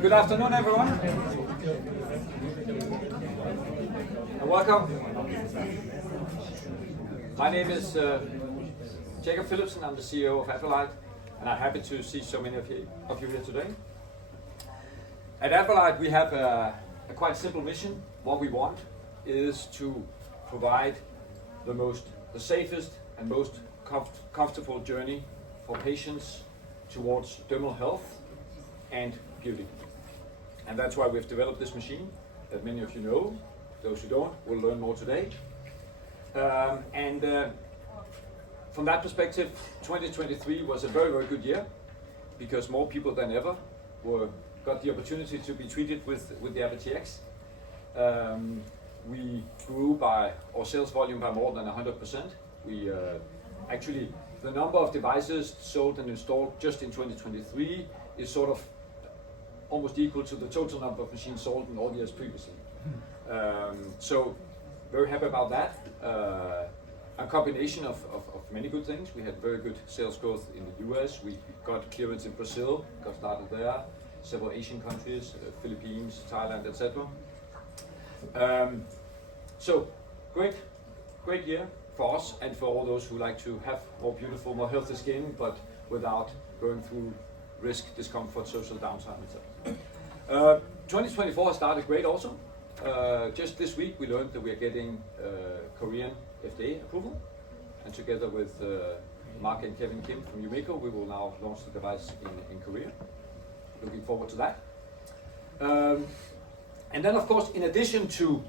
Good afternoon, everyone, and welcome. My name is Jacob Philipsen. I'm the CEO of Advalight, and I'm happy to see so many of you here today. At Advalight, we have a quite simple mission. What we want is to provide the safest and most comfortable journey for patients towards dermal health and beauty. And that's why we've developed this machine that many of you know. Those who don't will learn more today. From that perspective, 2023 was a very, very good year because more people than ever got the opportunity to be treated with the Advalight. We grew our sales volume by more than 100%. We actually, the number of devices sold and installed just in 2023 is sort of almost equal to the total number of machines sold in all years previously. So very happy about that. A combination of many good things. We had very good sales growth in the US. We got clearance in Brazil, got started there. Several Asian countries, Philippines, Thailand, etc. So great year for us and for all those who like to have more beautiful, more healthy skin, but without going through risk, discomfort, social downtime, etc. 2024 has started great also. Just this week we learned that we are getting Korean FDA approval, and together with Mark and Kevin Kim from IMCAS, we will now launch the device in Korea. Looking forward to that. And then of course, in addition to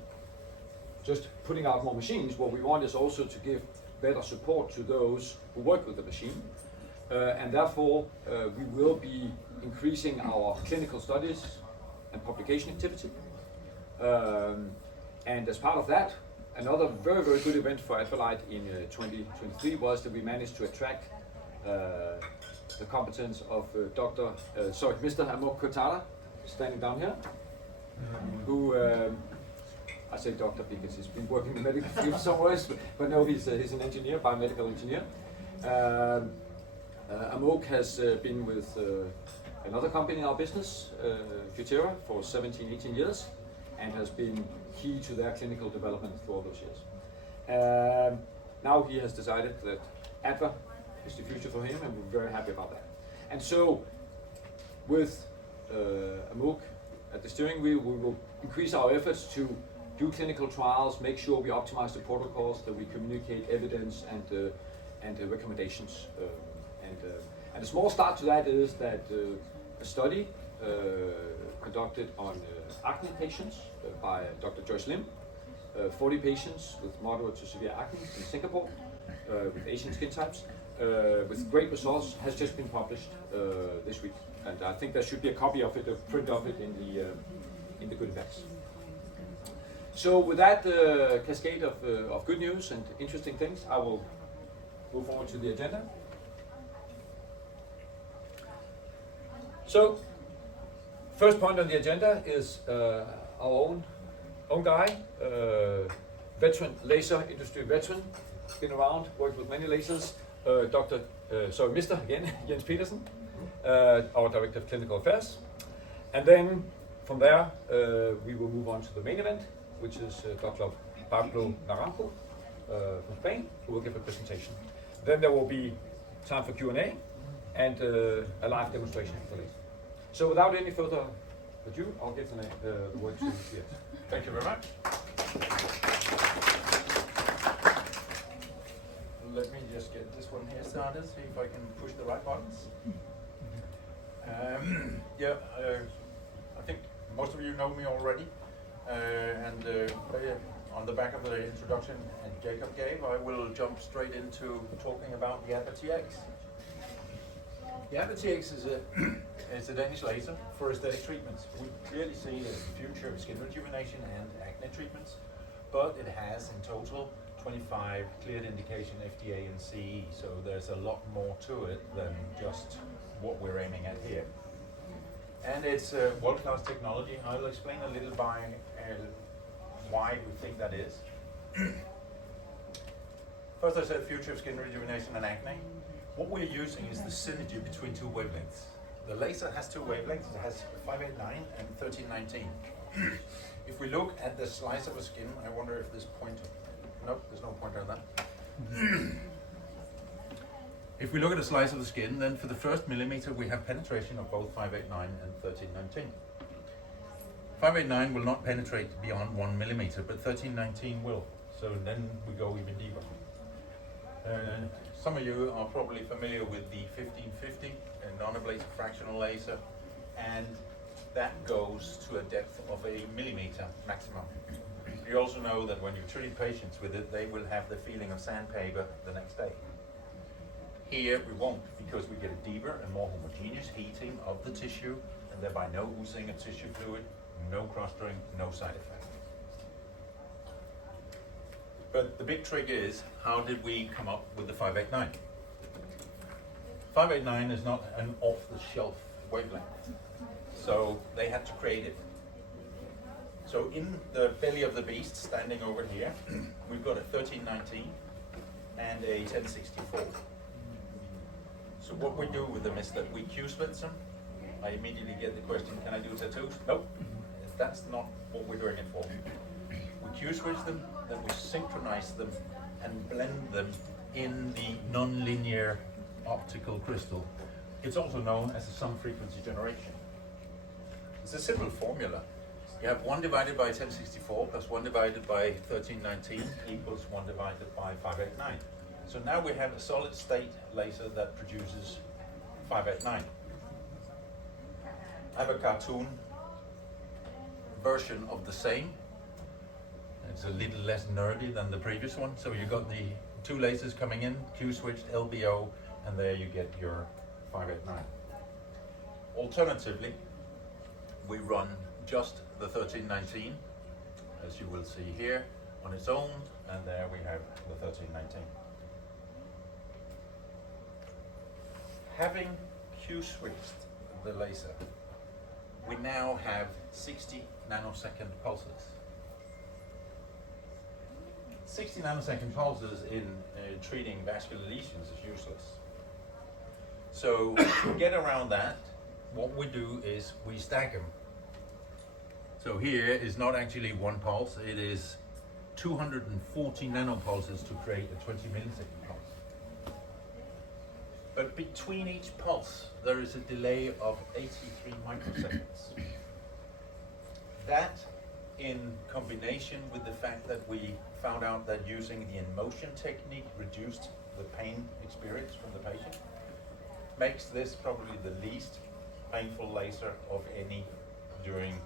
just putting out more machines, what we want is also to give better support to those who work with the machine. And therefore, we will be increasing our clinical studies and publication activity. And as part of that, another very, very good event for Advalight in 2023 was that we managed to attract the competence of Mr. Amok Kotada, standing down here, who I say doctor because he's been working in the medical field somewhere, but no, he's an engineer, biomedical engineer. Amok has been with another company in our business, Futera, for 17, 18 years, and has been key to their clinical development for all those years. Now he has decided that Adva is the future for him, and we're very happy about that. And so, with Amok at the steering wheel, we will increase our efforts to do clinical trials, make sure we optimize the protocols, that we communicate evidence and recommendations. And a small start to that is that a study conducted on acne patients by Dr. Joyce Lim, 40 patients with moderate to severe acne in Singapore with Asian skin types, with great results, has just been published this week. And I think there should be a copy of it, a print of it in the good events. So with that cascade of good news and interesting things, I will move forward to the agenda. So, first point on the agenda is our own guy, veteran, laser industry veteran, been around, worked with many lasers, Mr. again, Jens Petersen, our Director of Clinical Affairs. And then from there, we will move on to the main event, which is Dr. Pablo Naranjo from Spain, who will give a presentation. Then there will be time for Q&A and a live demonstration for later. So without any further ado, I'll give the word to Jens. Thank you very much. Let me just get this one here started, see if I can push the right buttons. I think most of you know me already. On the back of the introduction Jacob gave, I will jump straight into talking about the Advalight. The Advalight is a Danish laser for aesthetic treatments. We clearly see it as the future of skin rejuvenation and acne treatments, but it has in total 25 cleared indication FDA and CE, so there's a lot more to it than just what we're aiming at here. And it's world-class technology. I'll explain a little by why we think that is. First, I said future of skin rejuvenation and acne. What we're using is the synergy between two wavelengths. the laser has two wavelengths. It has 589 and 1319. If we look at the slice of a skin, I wonder if this pointer, nope, there's no pointer on that. If we look at a slice of the skin, then for the first millimeter we have penetration of both 589 and 1319. 589 will not penetrate beyond 1 millimeter, but 1319 will. So then we go even deeper. Some of you are probably familiar with the 1550 non-ablative fractional laser, and that goes to a depth of a millimeter maximum. You also know that when you treat patients with it, they will have the feeling of sandpaper the next day. Here we won't, because we get a deeper and more homogeneous heating of the tissue, and thereby no oozing of tissue fluid, no clustering, no side effect. But the big trick is, how did we come up with the 589? 589 is not an off-the-shelf wavelength, so they had to create it. So in the belly of the beast, standing over here, we've got a 1319 and a 1064. So what we do with them is that we Q-switch them. I immediately get the question, can I do tattoos? Nope, that's not what we're doing it for. We Q-switch them, then we synchronize them and blend them in the non-linear optical crystal. It's also known as a sum frequency generation. It's a simple formula. You have 1 divided by 1064 plus 1 divided by 1319 equals 1 divided by 589. So now we have a solid state laser that produces 589. I have a cartoon version of the same. It's a little less nerdy than the previous one. So you got the two lasers coming in, Q-switched, LBO, and there you get your 589. Alternatively, we run just the 1319, as you will see here, on its own, and there we have the 1319. Having Q-switched the laser, we now have 60 nanosecond pulses. 60 nanosecond pulses in treating vascular lesions is useless. So to get around that, what we do is we stack them. So here is not actually one pulse, it is 240 nanopulses to create a 20 millisecond pulse. But between each pulse, there is a delay of 83 microseconds. That, in combination with the fact that we found out that using the in-motion technique reduced the pain experience from the patient, makes this probably the least painful laser of any during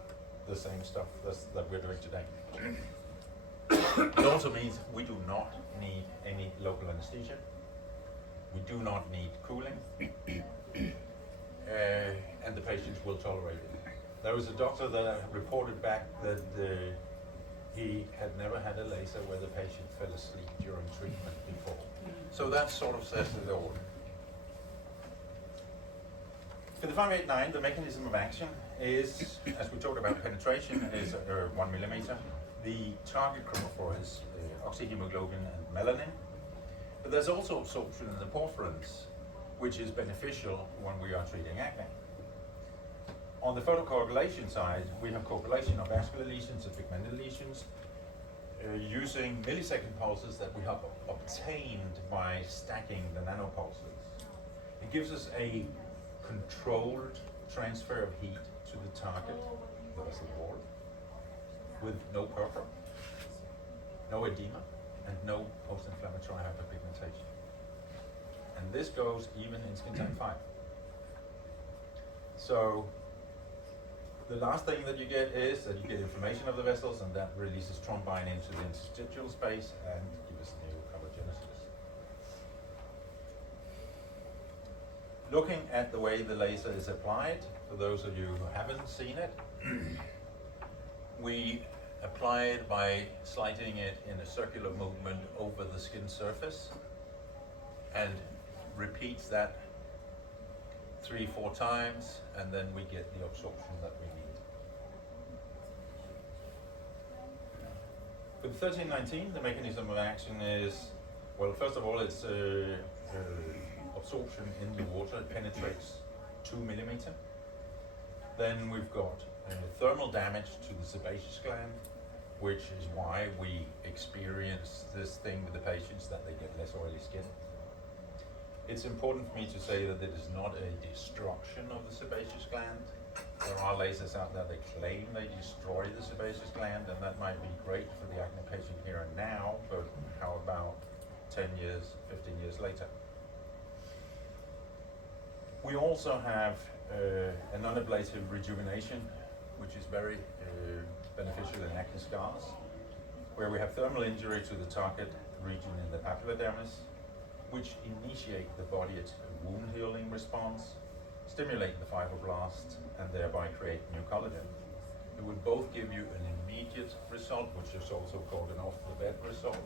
the same stuff that we're doing today. It also means we do not need any local anesthesia. We do not need cooling, and the patients will tolerate it. There was a doctor that reported back that he had never had a laser where the patient fell asleep during treatment before. So that sort of says it all. For the 589, the mechanism of action is, as we talked about, penetration is 1 millimeter. The target chromophore is oxyhemoglobin and melanin. But there's also absorption in the porphyrins, which is beneficial when we are treating acne. On the photocoagulation side, we have coagulation of vascular lesions and pigmented lesions using millisecond pulses that we have obtained by stacking the nanopulses. It gives us a controlled transfer of heat to the target, the vessel wall, with no purpura, no edema, and no post-inflammatory hyperpigmentation. And this goes even in skin type 5. So the last thing that you get is that you get inflammation of the vessels, and that releases thrombine into the interstitial space and gives new collagenesis. Looking at the way the laser is applied, for those of you who haven't seen it, we apply it by sliding it in a circular movement over the skin surface and repeats that 3-4 times, and then we get the absorption that we need. With 1319, the mechanism of action is, well, first of all, it's absorption in the water. It penetrates 2 millimeter. Then we've got thermal damage to the sebaceous gland, which is why we experience this thing with the patients, that they get less oily skin. It's important for me to say that it is not a destruction of the sebaceous gland. There are lasers out there that claim they destroy the sebaceous gland, and that might be great for the acne patient here and now, but how about 10 years, 15 years later? We also have a non-ablative rejuvenation, which is very beneficial in acne scars, where we have thermal injury to the target region in the papillodermis, which initiate the body's wound healing response, stimulate the fibroblasts, and thereby create new collagen. It will both give you an immediate result, which is also called an off-the-bed result,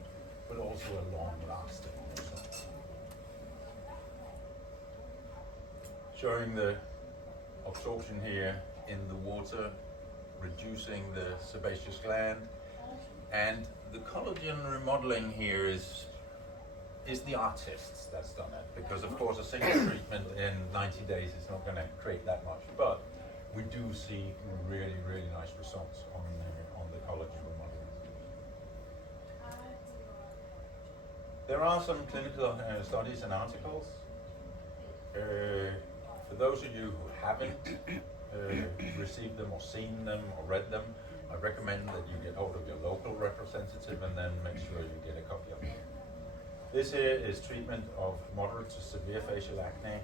but also a long-lasting result. Showing the absorption here in the water, reducing the sebaceous gland, and the collagen remodeling here is the artists that's done it, because of course a single treatment in 90 days is not going to create that much, but we do see really, really nice results on the collagen remodeling. There are some clinical studies and articles. For those of you who haven't received them or seen them or read them, I recommend that you get hold of your local representative and then make sure you get a copy of them. This here is treatment of moderate to severe facial acne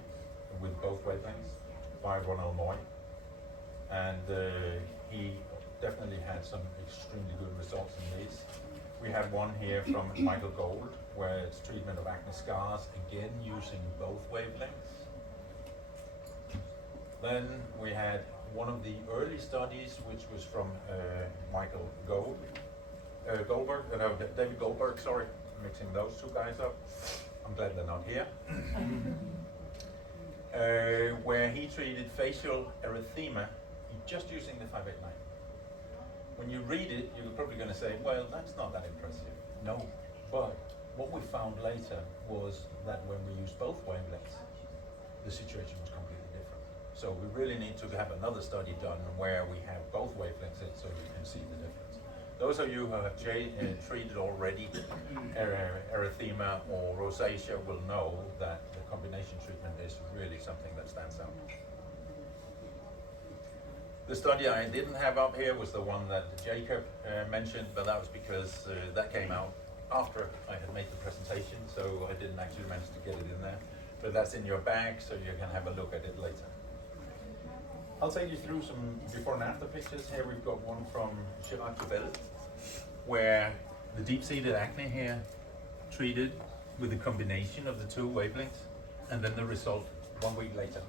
with both wavelengths by Ronald Moy, and he definitely had some extremely good results in these. We have one here from Michael Gold, where it's treatment of acne scars, again using both wavelengths. Then we had one of the early studies, which was from Michael David Goldberg, sorry, mixing those two guys up. I'm glad they're not here. Where he treated facial erythema just using the 589. When you read it, you're probably going to say, well, that's not that impressive. No, but what we found later was that when we used both wavelengths, the situation was completely different. So we really need to have another study done where we have both wavelengths in so you can see the difference. Those of you who have treated already erythema or rosacea will know that the combination treatment is really something that stands out. The study I didn't have up here was the one that Jacob mentioned, but that was because that came out after I had made the presentation, so I didn't actually manage to get it in there. But that's in your bag, so you can have a look at it later. I'll take you through some before and after pictures. Here we've got one from Chirac Bell, where the deep-seated acne here treated with a combination of the two wavelengths, and then the result 1 week later.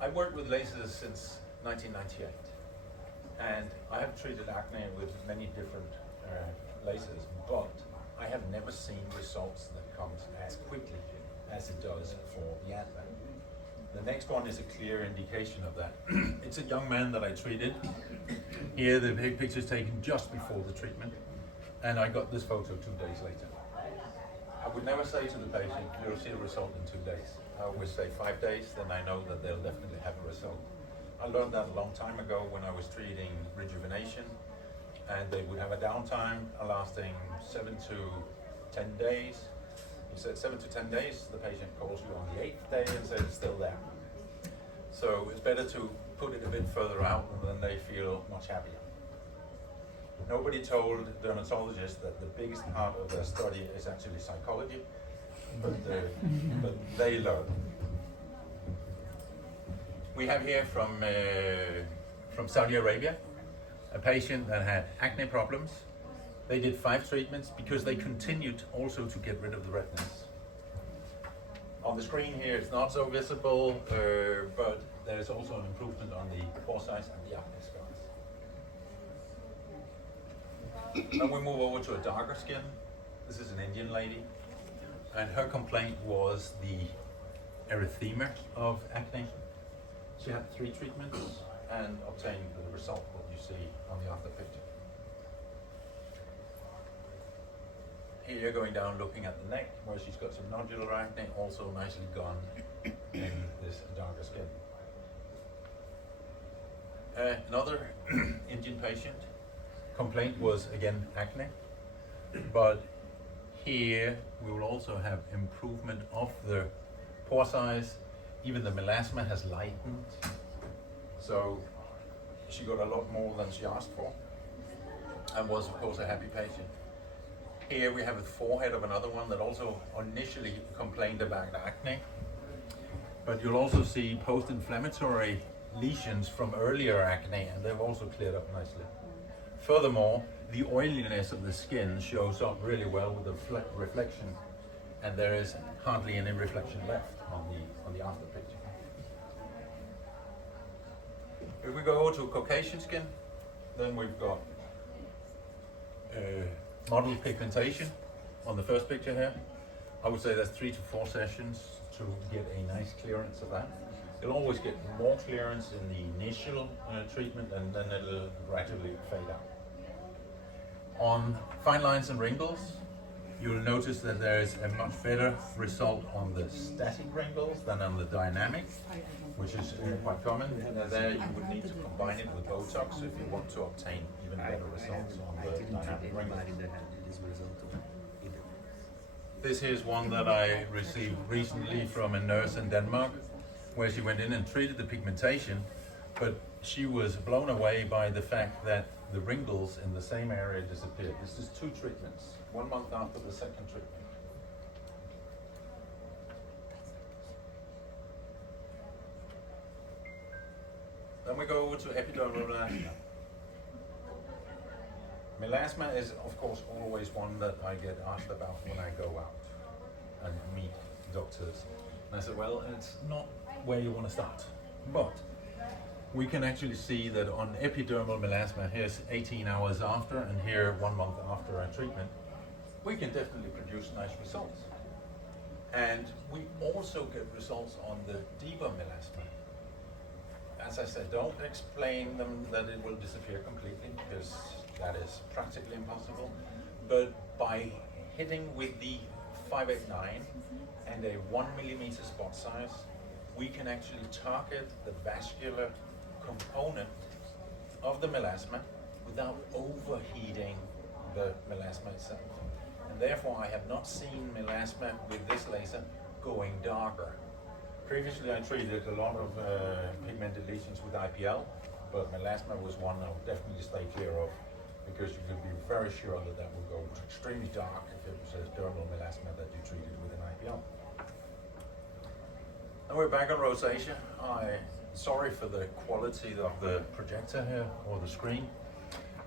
I've worked with lasers since 1998, and I have treated acne with many different lasers, but I have never seen results that comes as quickly as it does for the Advalight. The next one is a clear indication of that. It's a young man that I treated. Here the picture is taken just before the treatment, and I got this photo 2 days later. I would never say to the patient, you'll see a result in 2 days. I always say 5 days, then I know that they'll definitely have a result. I learned that a long time ago when I was treating rejuvenation, and they would have a downtime lasting 7 to 10 days. He said 7 to 10 days, the patient calls you on the 8th day and says it's still there. So it's better to put it a bit further out, and then they feel much happier. Nobody told dermatologists that the biggest part of their study is actually psychology, but they learn. We have here from Saudi Arabia, a patient that had acne problems. They did 5 treatments because they continued also to get rid of the redness. On the screen here it's not so visible, but there's also an improvement on the pore size and the acne scars. Then we move over to a darker skin. This is an Indian lady, and her complaint was the erythema of acne. She had 3 treatments and obtained the result that you see on the after picture. here going down looking at the neck where she's got some nodular acne, also nicely gone in this darker skin. Another Indian patient complaint was again acne, but here we will also have improvement of the pore size. Even the melasma has lightened, so she got a lot more than she asked for and was of course a happy patient. Here we have a forehead of another one that also initially complained about acne, but you'll also see post-inflammatory lesions from earlier acne, and they've also cleared up nicely. Furthermore, the oiliness of the skin shows up really well with the reflection, and there is hardly any reflection left on the after picture. If we go to Caucasian skin, then we've got model pigmentation on the first picture here. I would say that's 3 to 4 sessions to get a nice clearance of that. You'll always get more clearance in the initial treatment, and then it'll gradually fade out. On fine lines and wrinkles, you'll notice that there is a much better result on the static wrinkles than on the dynamic, which is quite common. There you would need to combine it with Botox if you want to obtain even better results on the dynamic wrinkles. This is one that I received recently from a nurse in Denmark, where she went in and treated the pigmentation, but she was blown away by the fact that the wrinkles in the same area disappeared. This is 2 treatments, 1 month after the second treatment. Then we go over to epidermal melasma. Melasma is, of course, always one that I get asked about when I go out and meet doctors. And I said, well, it's not where you want to start. But we can actually see that on epidermal melasma, here's 18 hours after, and here 1 month after our treatment, we can definitely produce nice results. And we also get results on the deeper melasma. As I said, don't explain them that it will disappear completely, because that is practically impossible. But by hitting with the 589 and a 1 millimeter spot size, we can actually target the vascular component of the melasma without overheating the melasma itself. And therefore I have not seen melasma with this laser going darker. Previously I treated a lot of pigmented lesions with IPL, but melasma was one I would definitely stay clear of, because you can be very sure that that will go extremely dark if it was a dermal melasma that you treated with an IPL. And we're back on rosacea. Sorry for the quality of the projector here, or the screen,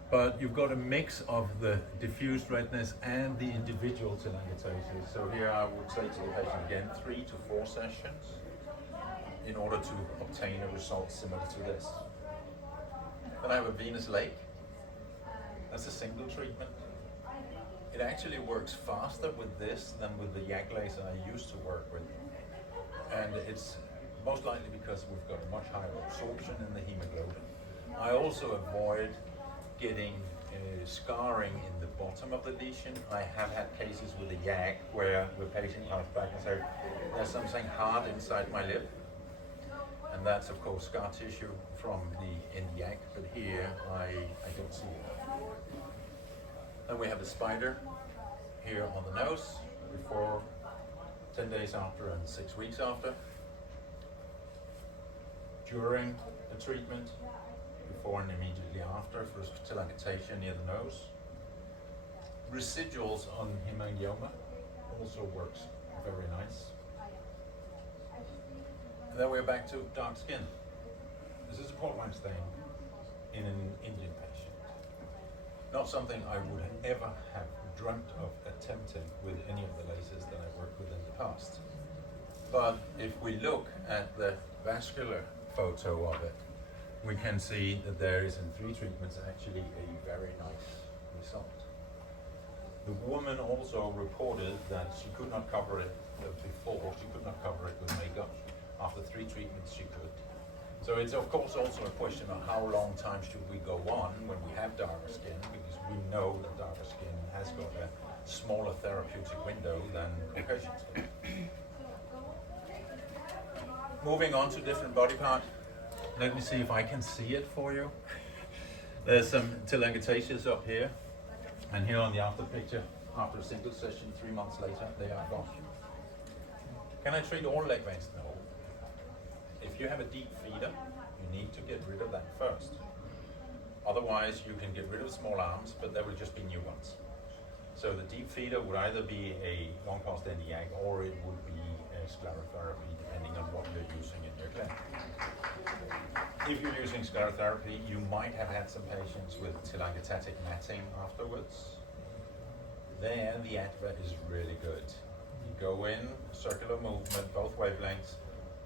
but you've got a mix of the diffused redness and the individual telangiectasias. So here I would say to the patient again, 3 to 4 sessions in order to obtain a result similar to this. Then I have a venous lake. That's a single treatment. It actually works faster with this than with the YAG laser I used to work with. And it's most likely because we've got a much higher absorption in the hemoglobin. I also avoid getting scarring in the bottom of the lesion. I have had cases with a YAG where the patient comes back and says, there's something hard inside my lip. And that's of course scar tissue from the YAG, but here I don't see it. Then we have a spider here on the nose before, 10 days after and 6 weeks after. During the treatment, before and immediately after for telangiectasia near the nose. Residuals on hemangioma also works very nice. And then we're back to dark skin. This is a port wine stain in an Indian patient. Not something I would ever have dreamt of attempting with any of the lasers that I've worked with in the past. But if we look at the vascular photo of it, we can see that there is in 3 treatments actually a very nice result. The woman also reported that she could not cover it before, she could not cover it with makeup. After 3 treatments she could. So it's of course also a question of how long time should we go on when we have darker skin, because we know that darker skin has got a smaller therapeutic window than Caucasians do. Moving on to different body part. Let me see if I can see it for you. There's some telangiectasias up here, and here on the after picture, after a single session, 3 months later, they are gone. Can I treat all leg veins? No. If you have a deep feeder, you need to get rid of that first. Otherwise, you can get rid of small arms, but there will just be new ones. So the deep feeder would either be a long-pulse iliac or it would be a sclerotherapy, depending on what you're using in your clinic. If you're using sclerotherapy, you might have had some patients with telangiectatic matting afterwards. There, the Adva is really good. You go in, circular movement, both wavelengths,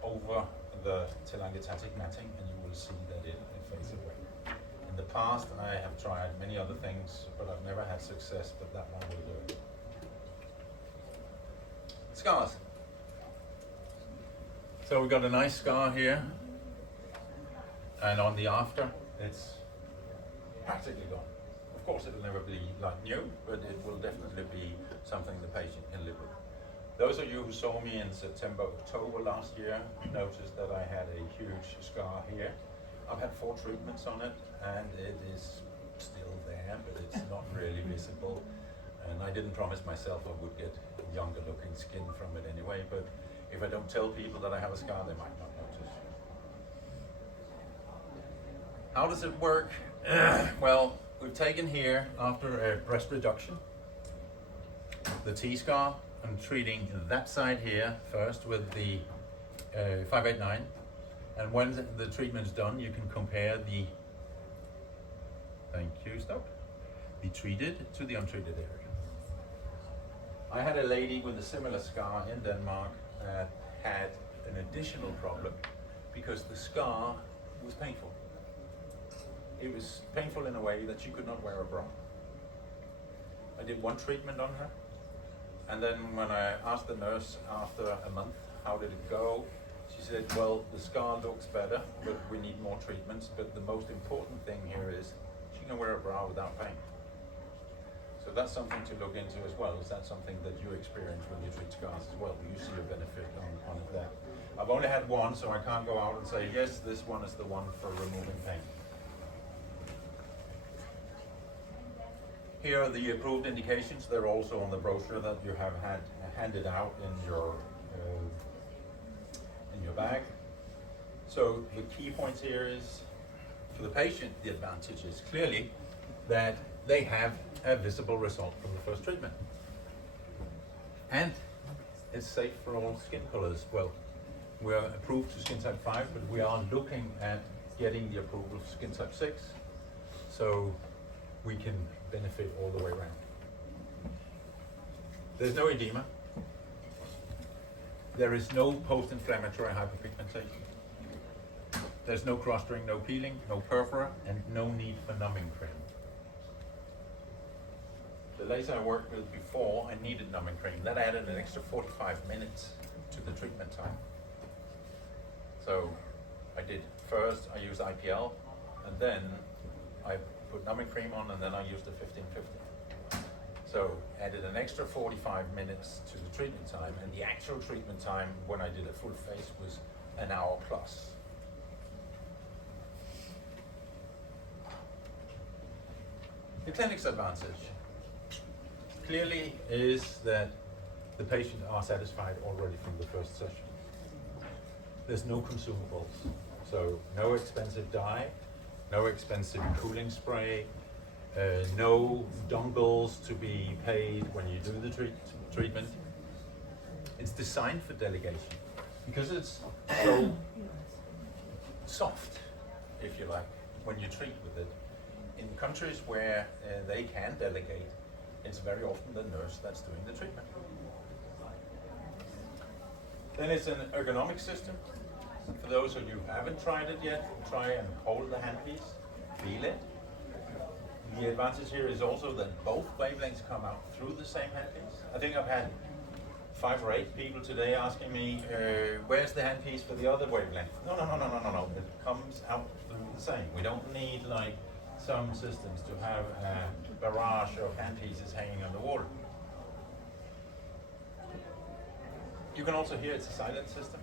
over the telangiectatic matting, and you will see that it fades away. In the past, I have tried many other things, but I've never had success, but that one will do it. Scars. So we've got a nice scar here, and on the after, it's practically gone. Of course, it'll never be like new, but it will definitely be something the patient can live with. Those of you who saw me in September, October last year noticed that I had a huge scar here. I've had 4 treatments on it, and it is still there, but it's not really visible. And I didn't promise myself I would get younger looking skin from it anyway, but if I don't tell people that I have a scar, they might not notice. How does it work? Well, we've taken here, after a breast reduction, the T-scar. I'm treating that side here first with the 589, and when the treatment's done, you can compare the, thank you, stop, the treated to the untreated area. I had a lady with a similar scar in Denmark that had an additional problem because the scar was painful. It was painful in a way that she could not wear a bra. I did 1 treatment on her, and then when I asked the nurse after a month, how did it go? She said, well, the scar looks better, but we need more treatments. But the most important thing here is she can wear a bra without pain. So that's something to look into as well. Is that something that you experience when you treat scars as well? Do you see a benefit on that? I've only had 1, so I can't go out and say, yes, this one is the one for removing pain. Here are the approved indications. They're also on the brochure that you have had handed out in your bag. So the key points here is, for the patient, the advantage is clearly that they have a visible result from the first treatment. And it's safe for all skin colors. Well, we are approved to skin type 5, but we are looking at getting the approval of skin type 6. So we can benefit all the way around. There's no edema. There is no post-inflammatory hyperpigmentation. There's no crostering, no peeling, no perfora, and no need for numbing cream. The laser I worked with before, I needed numbing cream. That added an extra 45 minutes to the treatment time. So I did first, I used IPL, and then I put numbing cream on, and then I used the 1550. So added an extra 45 minutes to the treatment time, and the actual treatment time when I did a full face was an hour plus. The clinic's advantage clearly is that the patient are satisfied already from the first session. There's no consumables, so no expensive dye, no expensive cooling spray, no dongles to be paid when you do the treatment. It's designed for delegation because it's so soft, if you like, when you treat with it. In countries where they can delegate, it's very often the nurse that's doing the treatment. Then it's an ergonomic system. For those of you who haven't tried it yet, try and hold the handpiece, feel it. The advantage here is also that both wavelengths come out through the same handpiece. I think I've had 5 or 8 people today asking me, where's the handpiece for the other wavelength? No. It comes out through the same. We don't need, like some systems, to have a barrage of handpieces hanging on the wall. You can also hear it's a silent system.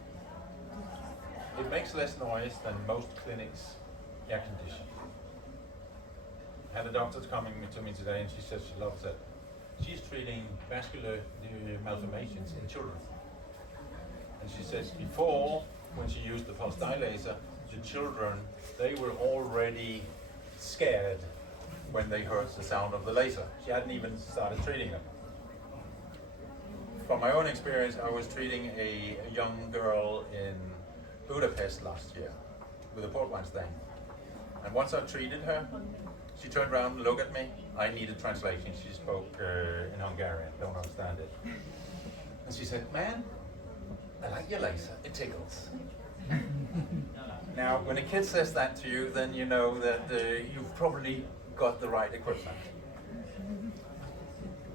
It makes less noise than most clinics' air conditioning. I had a doctor coming to me today and she says she loves it. She's treating vascular malformations in children. And she says before, when she used the pulse dye laser, the children, they were already scared when they heard the sound of the laser. She hadn't even started treating them. From my own experience, I was treating a young girl in Budapest last year with a port wine stain. And once I treated her, she turned around and looked at me. I needed translation. She spoke in Hungarian, don't understand it. And she said, "Man, I like your laser, it tickles." Now, when a kid says that to you, then you know that you've probably got the right equipment.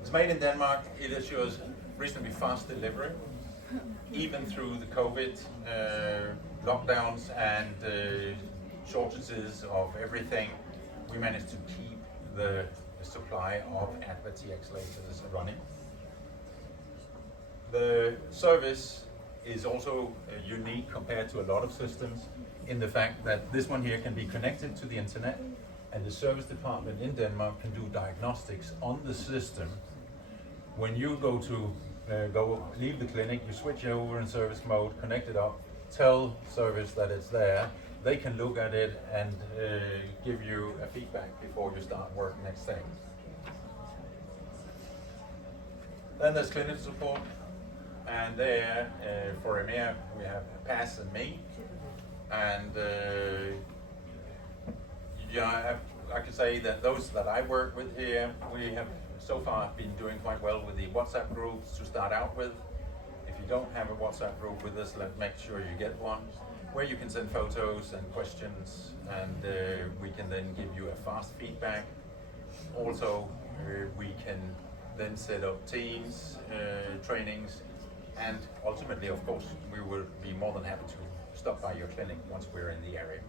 It's made in Denmark. It assures reasonably fast delivery, even through the COVID lockdowns and shortages of everything. We managed to keep the supply of Advalight lasers running. The service is also unique compared to a lot of systems in the fact that this one here can be connected to the internet, and the service department in Denmark can do diagnostics on the system. When you go to leave the clinic, you switch over in service mode, connect it up, tell service that it's there. They can look at it and give you a feedback before you start work next day. Then there's clinical support, and there for EMEA we have Paz and me, and I can say that those that I work with here, we have so far been doing quite well with the WhatsApp groups to start out with. If you don't have a WhatsApp group with us, make sure you get one, where you can send photos and questions, and we can then give you a fast feedback. Also, we can then set up teams, trainings, and ultimately, of course, we will be more than happy to stop by your clinic once we're in the area.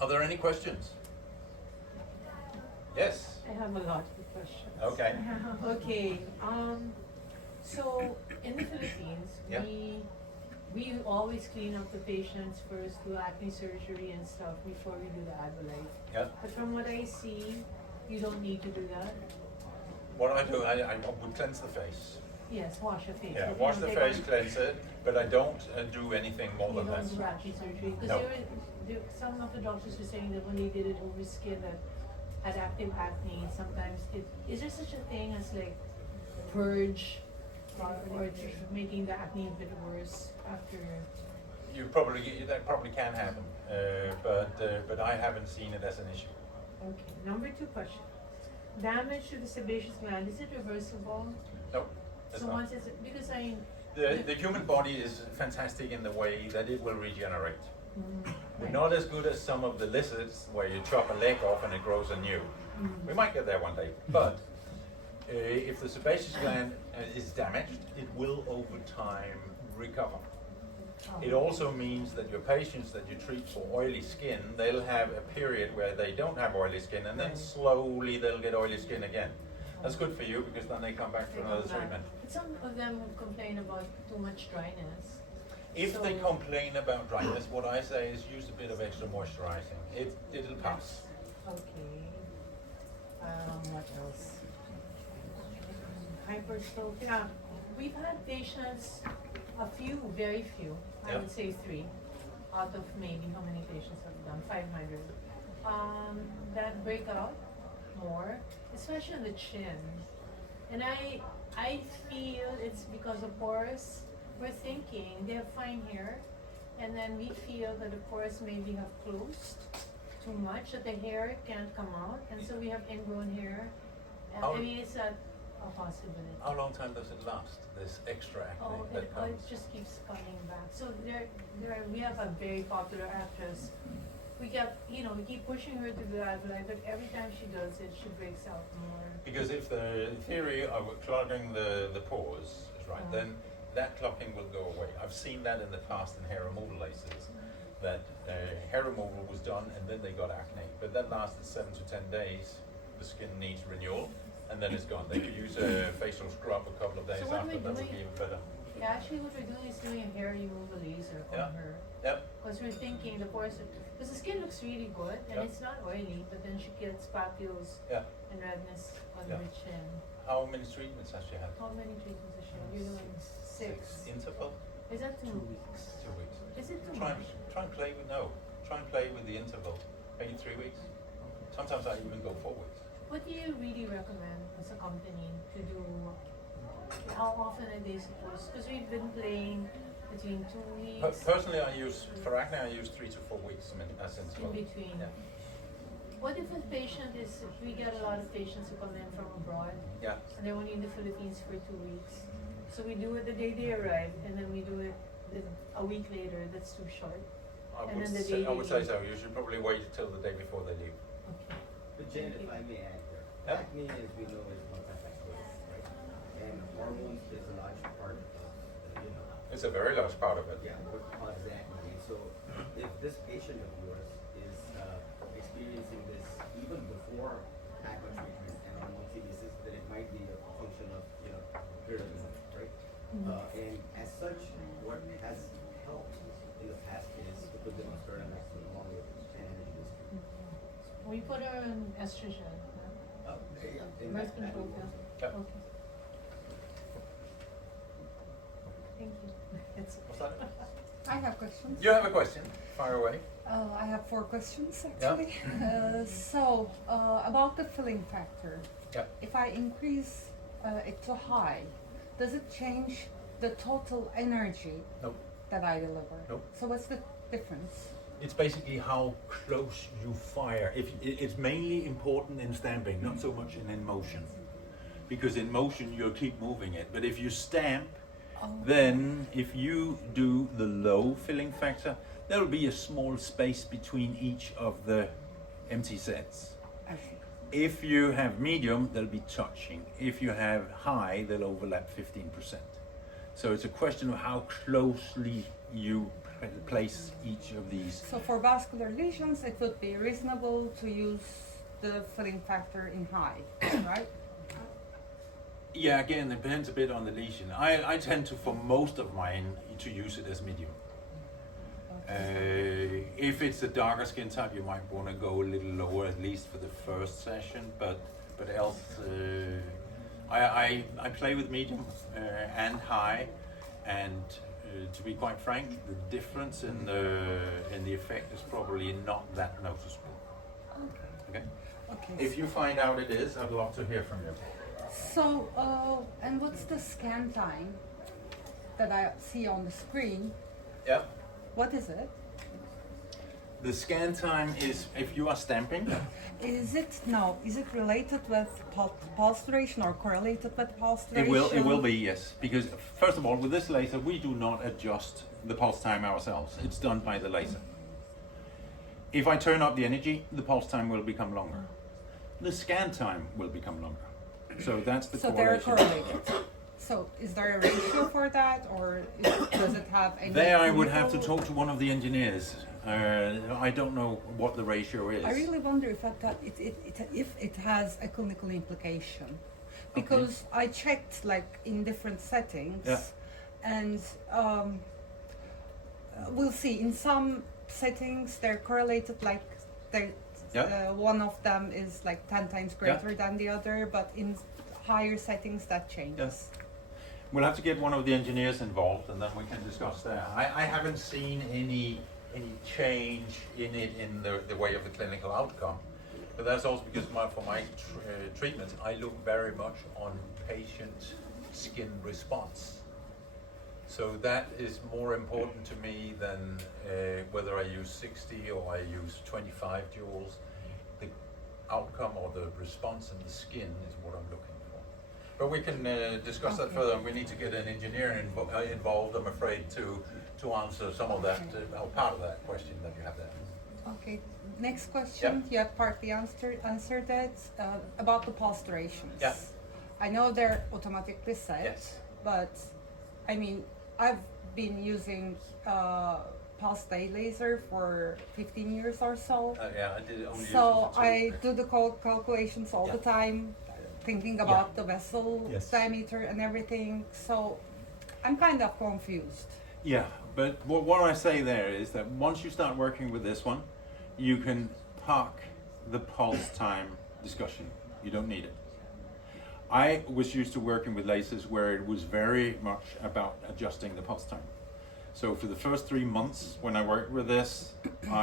Are there any questions? Yes. I have a lot of questions. Okay. Okay. So in the Philippines, Yeah. we always clean up the patients first, do acne surgery and stuff before we do the Advalight. Yeah. But from what I see, you don't need to do that. What I do, I would cleanse the face. Yes, wash your face. Yeah, But wash you the don't face, take cleanse it, but I don't do anything more You than that. don't do acne surgery because No. some of the doctors were saying that when they did it over skin that had active acne, sometimes is there such a thing as like purge or just making the acne a bit worse after? That probably can happen, but I haven't seen it as an issue. Okay, number 2 question. Damage to the sebaceous gland, is it reversible? No, it's So not. once it's, because The human body is fantastic in the way that it will regenerate. We're right. not as good as some of the lizards where you chop a leg off and it grows anew. We might get there one day, but if the sebaceous gland is damaged, it will over time recover. It also means that your patients that you treat for oily skin, they'll have a period where they don't have oily skin, and then Right. slowly they'll get oily skin again. That's good for you because then they come back for another treatment. But some of them complain about too much dryness. If So- they complain about dryness, what I say is use a bit of extra moisturizing. It'll pass. Okay. What else? Hypertrophy. We've had patients, a few, very few, I Yeah. would say 3, out of maybe how many patients have done? 500. That break out more, especially on the chin. And I feel it's because the pores, we're thinking they have fine hair, and then we feel that the pores maybe have closed too much, that the hair can't come out, and so we have ingrown hair. How- I mean, it's a possibility. How long time does it last, this extra acne Oh, that it comes? just keeps coming back. So we have a very popular actress. We keep pushing her to do Advalight, but every time she does it, she breaks out more. Because if the theory of clogging the pores is right, then that clogging will go away. I've seen that in the past in hair removal lasers, that hair removal was done and then they got acne, but that lasted 7 to 10 days. The skin needs renewal, and then it's gone. They could use a facial scrub a couple of days So what after, we're that would doing- be even better. Yeah, actually what we're doing is doing a hair removal laser Yeah. on her. Yep. Because we're thinking the pores, because the skin looks really good and Yeah. it's not oily, but then she gets papules Yeah. and redness on Yeah. her chin. How many treatments has she had? How many treatments is she? You're doing 6. Interval? Is that 2 weeks. 2 weeks. Is it 2 Try weeks? and play with Try and play with the interval. Maybe 3 weeks. Sometimes I even go 4 weeks. What do you really recommend as a company to do? How often are they supposed? Because we've been playing between 2 weeks Personally, for acne, I use 3 to 4 weeks as interval. in between. Yeah. What if a patient is? We get a lot of patients who come in from abroad Yeah. and they're only in the Philippines for 2 weeks. So we do it the day they arrive, and then we do it a week later. That's too short. And then the day I would they say leave. so. You should probably wait till the day before they leave. Okay. But Jen, if I may add there, Yeah. acne, as we know, is multifactorial, right? And hormones is a large part of, It's a very large part of it. yeah, what causes acne. And so, if this patient of yours is experiencing this even before acne treatment and on a monthly basis, then it might be a function of, periodism, right? And as such, what has helped in the past is to put them on steroids along with an energy booster. We put her on estrogen. And Birth that control will pill. work. Yeah. Okay. Thank you. That's What's that? I have questions. You have a question? Fire away. I have 4 questions actually. About the filling factor. Yeah. If I increase it to high, does it change the total energy Nope. that I deliver? Nope. So what's the difference? It's basically how close you fire. It's mainly important in stamping, not so much in motion. Because in motion you'll keep moving it. But if you stamp, then if you do the low filling factor, there will be a small space between each of the empty sets. I see. If you have medium, they'll be touching. If you have high, they'll overlap 15%. So it's a question of how closely you place each of these. So for vascular lesions, it would be reasonable to use the filling factor in high, right? Yeah, again, it depends a bit on the lesion. I tend to, for most of mine, to use it as medium. If it's a darker skin type, you might want to go a little lower, at least for the first session. But else, I play with medium and high, and to be quite frank, the difference in the effect is probably not that noticeable. Okay. Okay. If you find out it is, I'd love to hear from you. So, and what's the scan time that I see on the screen? Yeah. What is it? The scan time is, if you are stamping, Is it related with pulse duration or correlated with pulse duration? it will be, yes. Because first of all, with this laser, we do not adjust the pulse time ourselves. It's done by the laser. If I turn up the energy, the pulse time will become longer. The scan time will become longer. So that's the So they're correlation. correlated. So is there a ratio for that, or does it have any? There I would have to clinical- talk to one of the engineers. I don't know what the ratio is. I really wonder if it has a clinical implication, because I checked like in different settings, Yeah. and we'll see. In some settings, they're correlated, like they Yeah. one of them is like 10 times greater than the other, but in higher settings that changes. Yes. We'll have to get one of the engineers involved, and then we can discuss that. I haven't seen any change in it in the way of the clinical outcome, but that's also because for my treatments, I look very much on patient skin response. So that is more important to me than whether I use 60 or I use 25 joules. The outcome or the response in the skin is what I'm looking for. But we can discuss that further, and we need to get an engineer involved, I'm afraid, to answer some of that, or part of that question that you have there. Okay, next question. You have partly answered that about the pulse durations. Yeah. I know they're automatically set, Yes. but I mean, I've been using pulse day laser for 15 years or so. Yeah, I did only use it So for 2 I weeks. do the calculations all the time. thinking about the vessel Yes. diameter and everything. So I'm kind of confused. Yeah, but what I say there is that once you start working with this one, you can park the pulse time discussion. You don't need it. I was used to working with lasers where it was very much about adjusting the pulse time. So for the first 3 months when I worked with this,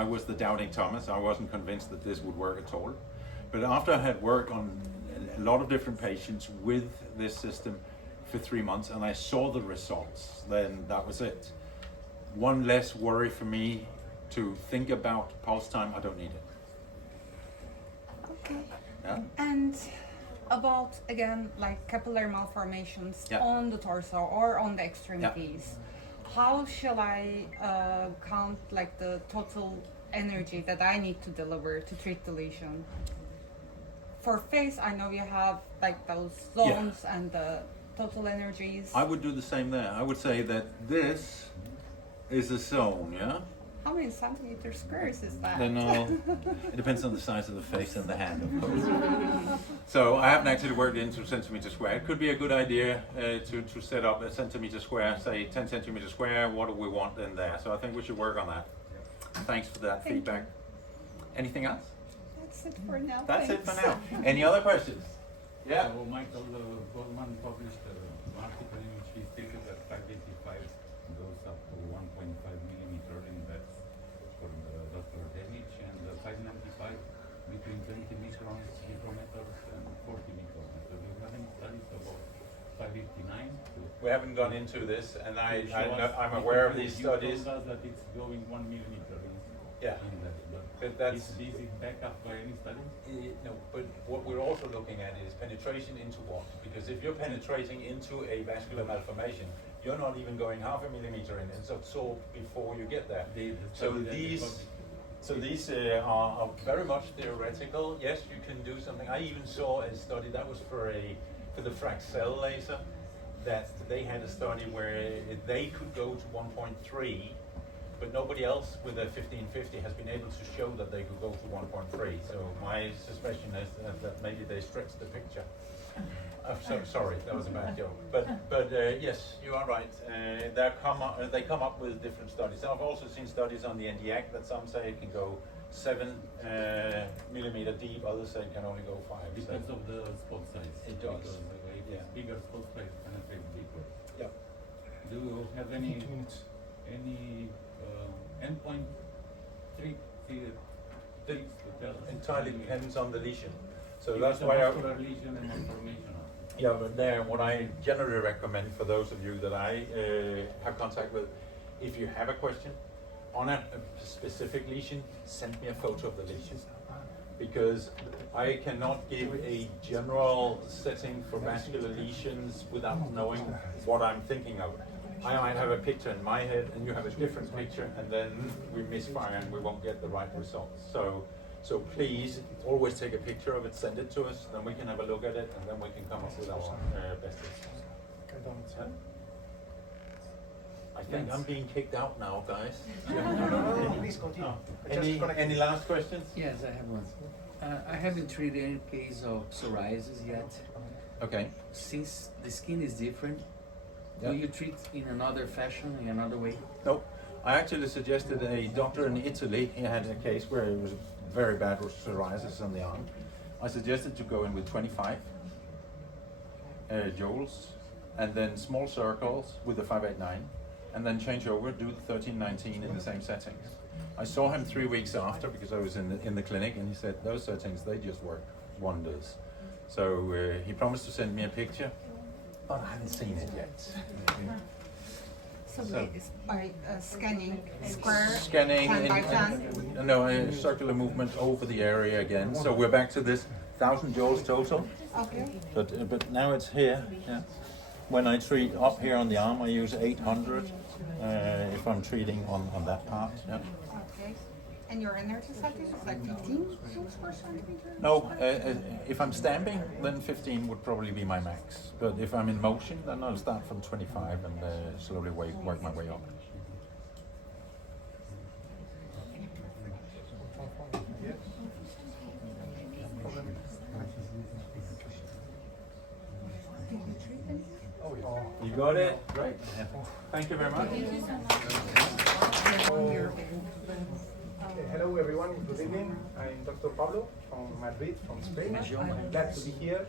I was the doubting Thomas. I wasn't convinced that this would work at all. But after I had worked on a lot of different patients with this system for 3 months and I saw the results, then that was it. One less worry for me to think about pulse time. I don't need it. Okay. Yeah? And about, again, like capillary malformations Yeah. on the torso or on the extremities, how shall I count like the total energy that I need to deliver to treat the lesion? For face, I know you have like those zones and the total energies. I would do the same there. I would say that this is a zone, yeah? How many centimeter squares is that? Then it depends on the size of the face and the hand, of course. So I haven't actually worked into centimeter square. It could be a good idea to set up a centimeter square, say 10 centimeter square. What do we want in there? So I think we should work on that. Thanks for that Thank feedback. Anything else? That's it for now. That's it for thanks. now. Any other questions? Yeah. So Michael Goldman published an article in which he stated that 585 goes up to 1.5 millimeter in depth for the vascular damage, and the 595 between 20 micrometers and 40 micrometers. Do you have any studies about 589? We haven't gone into this, and I'm Because aware of these you studies. told us that it's going 1 millimeter Yeah. in depth. But that's Is it backed up by any studies? No, but what we're also looking at is penetration into what? Because if you're penetrating into a vascular malformation, you're not even going half a millimeter in. It's absorbed before you get there. So these are very much theoretical. Yes, you can do something. I even saw a study that was for the Fraxel laser, that they had a study where they could go to 1.3. But nobody else with a 1550 has been able to show that they could go to 1.3. So my suspicion is that maybe they stretched the picture. Sorry, that was a bad joke. But yes, you are right. They come up with different studies. I've also seen studies on the NDAC that some say it can go 7 millimeter deep. Others say it can only go 5. Because of the spot size. It does. Because if it's bigger spot size penetrates deeper. Yep. Do you have any endpoint tricks to tell us? Entirely depends on the lesion. So If that's it's a why vascular lesion and malformation. Yeah, but there, what I generally recommend for those of you that I have contact with, if you have a question on a specific lesion, send me a photo of the lesion. Because I cannot give a general setting for vascular lesions without knowing what I'm thinking of. I might have a picture in my head and you have a different picture, and then we misfire and we won't get the right results. So please always take a picture of it, send it to us, then we can have a look at it, and then we can come up with our best results. Yeah? I think I'm being kicked out now, guys. No, please continue. Any last questions? Yes, I have one. I haven't treated any case of psoriasis yet. Okay. Since the skin is different, Yeah. do you treat in another fashion, in another way? Nope. I actually suggested a doctor in Italy. He had a case where it was very bad with psoriasis on the arm. I suggested to go in with 25 joules, and then small circles with the 589, and then change over, do the 1319 in the same settings. I saw him 3 weeks after because I was in the clinic, and he said those settings, they just work wonders. So he promised to send me a picture, but I haven't seen it yet. So by scanning square Scanning 10 by 10. no, a circular movement over the area again. So we're back to this 1,000 joules total. Okay. But now it's here. Yeah. When I treat up here on the arm, I use 800 if I'm treating on that part. Yeah. Okay. And your energy setting is like 15 joules per centimeter? No, if I'm stamping, then 15 would probably be my max. But if I'm in motion, then I'll start from 25 and slowly work my way up. You got it? Great. Thank you very much. Hello everyone, good evening. I'm Dr. Pablo from Madrid, from Spain. I'm glad to be here.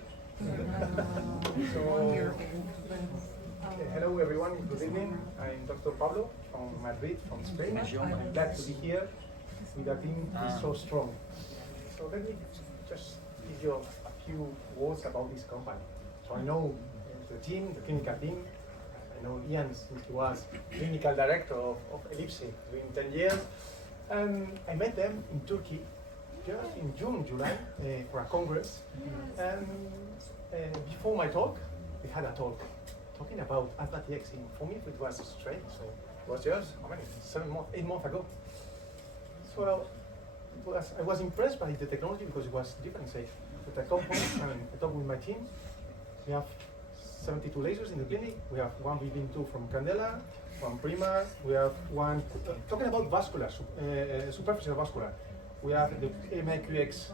Hello everyone, good evening. I'm Dr. Pablo from Madrid, from Spain. I'm glad to be here with a team that is so strong. So let me just give you a few words about this company. So I know the team, the clinical team. I know Ian since he was clinical director of Ellipse during 10 years. And I met them in Turkey just in June, July, for a congress. And before my talk, we had a talk talking about Advalight. For me, it was strange. So it was just, how many, 8 months ago. So I was impressed by the technology because it was different. Say, with the company, I talked with my team. We have 72 lasers in the clinic. We have one BBM2 from Candela, one Prima. We have one, talking about vascular, superficial vascular. We have the MIQX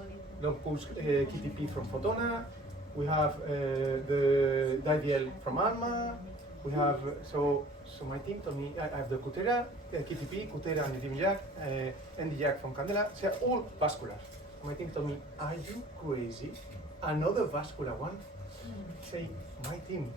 long pulse KTP from Photona. We have the DIVL from Alma. We have, so my team told me, I have the Cutera, KTP, Cutera and the NDJAC from Candela. They're all vascular. My team told me, are you crazy? Another vascular one? Say, my team,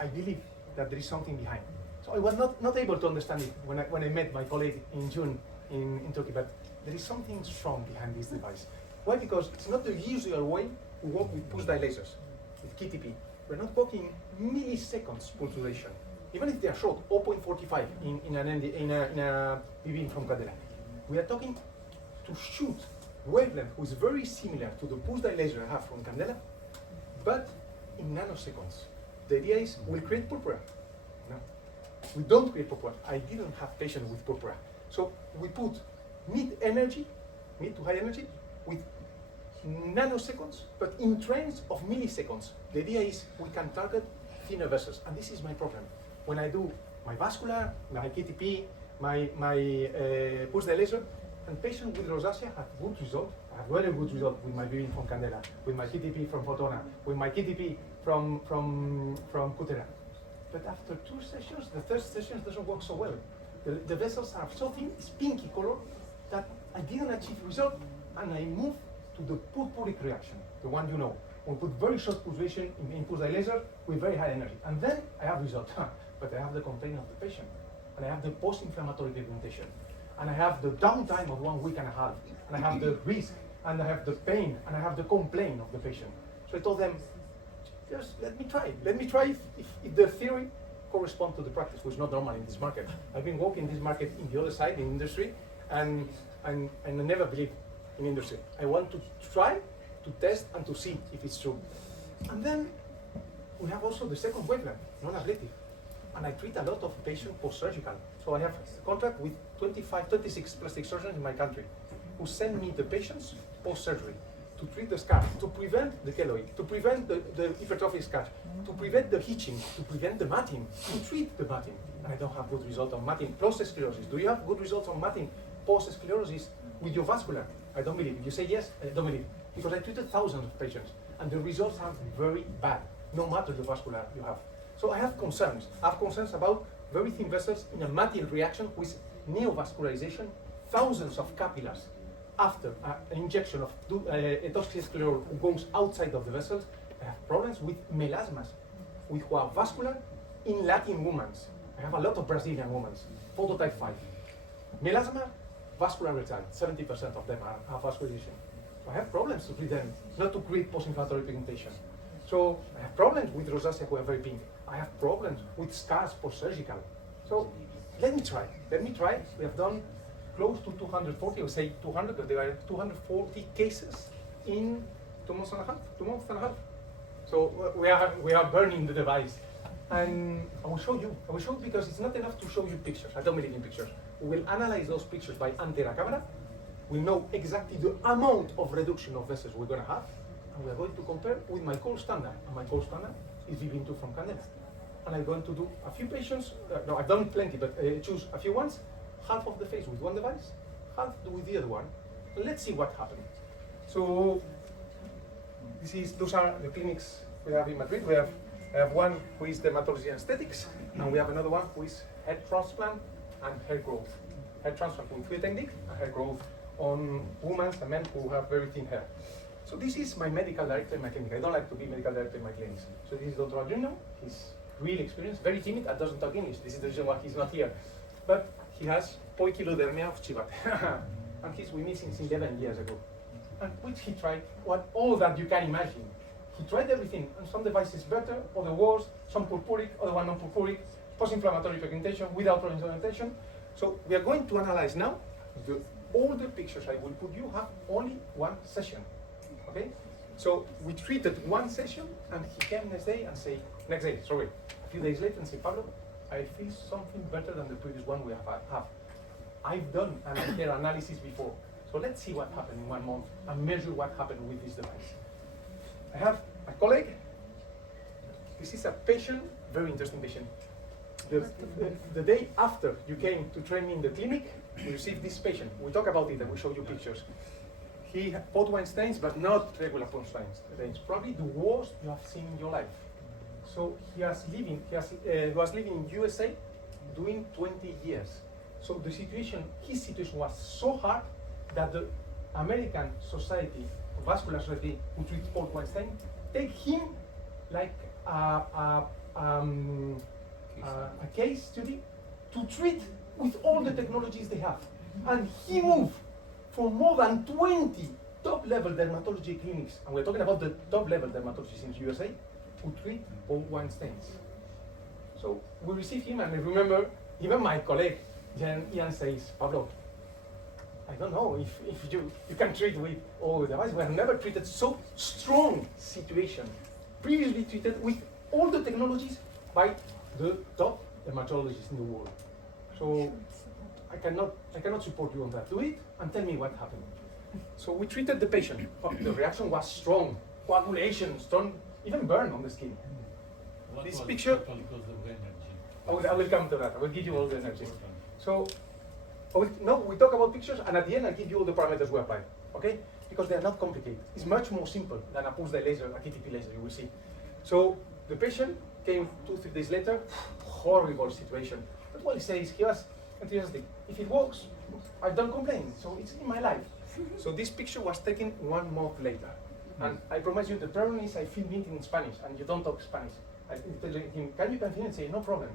I believe that there is something behind. So I was not able to understand it when I met my colleague in June in Turkey, but there is something strong behind this device. Why? Because it's not the usual way we work with pulse dye lasers, with KTP. We're not talking milliseconds pulse duration. Even if they are short, 0.45 in a BBM from Candela. We are talking to shoot wavelength which is very similar to the pulse dye laser I have from Candela, but in nanoseconds. The idea is we'll create purpura. No, we don't create purpura. I didn't have patients with purpura. So we put mid to high energy with nanoseconds, but in trains of milliseconds. The idea is we can target thinner vessels, and this is my problem. When I do my vascular, my KTP, my pulse dye laser, and patients with rosacea have good result. I have very good result with my BBM from Candela, with my KTP from Photona, with my KTP from Cutera. But after 2 sessions, the third session doesn't work so well. The vessels are so thin, it's pinky color, that I didn't achieve result, and I moved to the purpuric reaction, the one you know. We put very short pulsation in pulse dye laser with very high energy, and then I have result. But I have the complaint of the patient, and I have the post-inflammatory pigmentation, and I have the downtime of 1 week and a half, and I have the risk, and I have the pain, and I have the complaint of the patient. So I told them, just let me try if the theory corresponds to the practice, which is not normal in this market. I've been working in this market in the other side, in industry, and I never believe in industry. I want to try, to test, and to see if it's true. And then we have also the second wavelength, non-ablative. And I treat a lot of patients post-surgical. So I have a contract with 26 plastic surgeons in my country who send me the patients post-surgery to treat the scar, to prevent the keloid, to prevent the hypertrophic scar, to prevent the hitching, to prevent the matting, to treat the matting. And I don't have good results on matting post-sclerosis. Do you have good results on matting post-sclerosis with your vascular? I don't believe. You say yes, I don't believe. Because I treated thousands of patients, and the results are very bad, no matter the vascular you have. So I have concerns. I have concerns about very thin vessels in a matting reaction with neovascularization, thousands of capillaries after an injection of etoxiciclor who goes outside of the vessels. I have problems with melasmas, with who are vascular in Latin women. I have a lot of Brazilian women, phototype 5. Melasma, vascular retard, 70% of them are vascularization. So I have problems to treat them, not to create post-inflammatory pigmentation. So I have problems with rosacea who are very pink. I have problems with scars post-surgical. So let me try. We have done close to 240, or say 200, but there are 240 cases in 2 months and a half. So we are burning the device. And I will show you because it's not enough to show you pictures. I don't believe in pictures. We will analyze those pictures by Antera camera. We'll know exactly the amount of reduction of vessels we're going to have. And we're going to compare with my gold standard. And my gold standard is BBM2 from Candela. And I'm going to do a few patients. No, I've done plenty, but choose a few ones. Half of the face with one device, half with the other one. And let's see what happens. So those are the clinics we have in Madrid. We have I have one who is dermatology and aesthetics, and we have another one who is head transplant and hair growth. Hair transplant with field technique and hair growth on women and men who have very thin hair. So this is my medical director in my clinic. I don't like to be medical director in my clinics. So this is Dr. Adriano. He's really experienced, very timid, and doesn't talk English. This is the reason why he's not here. But he has poikilodermia of Chivat. And he's with me since 11 years ago. And which he tried all that you can imagine. He tried everything, and some devices better, other worse, some purpuric, other one non-purpuric, post-inflammatory pigmentation, without pigmentation. So we are going to analyze now all the pictures I will put you have only one session. Okay? So we treated one session, and he came next day, a few days later, and said, Pablo, I feel something better than the previous one we have. I've done an hair analysis before. So let's see what happened in 1 month and measure what happened with this device. I have a colleague. This is a patient, very interesting patient. The day after you came to train me in the clinic, we received this patient. We talk about it and we show you pictures. He had port wine stains, but not regular port stains. It's probably the worst you have seen in your life. So he was living in USA doing 20 years. So his situation was so hard that the American Society of Vascular Surgery, who treats port wine stain, take him like a case study to treat with all the technologies they have. And he moved for more than 20 top-level dermatology clinics, and we're talking about the top-level dermatologists in the USA, who treat port wine stains. So we received him, and I remember even my colleague, Ian says, Pablo, I don't know if you can treat with all the devices. We have never treated so strong situation, previously treated with all the technologies by the top dermatologists in the world. So I cannot support you on that. Do it and tell me what happened. So we treated the patient. The reaction was strong, coagulation, strong, even burn on the skin. This picture, I will come to that. I will give you all the energy. So no, we talk about pictures, and at the end I give you all the parameters we applied, okay? Because they are not complicated. It's much more simple than a pulse dye laser, a KTP laser, you will see. So the patient came 2-3 days later, horrible situation. But what he says, he was enthusiastic. If it works, I don't complain, so it's in my life. So this picture was taken 1 month later. And I promise you, the problem is I filmed it in Spanish, and you don't talk Spanish. I tell him, can you continue and say, no problem.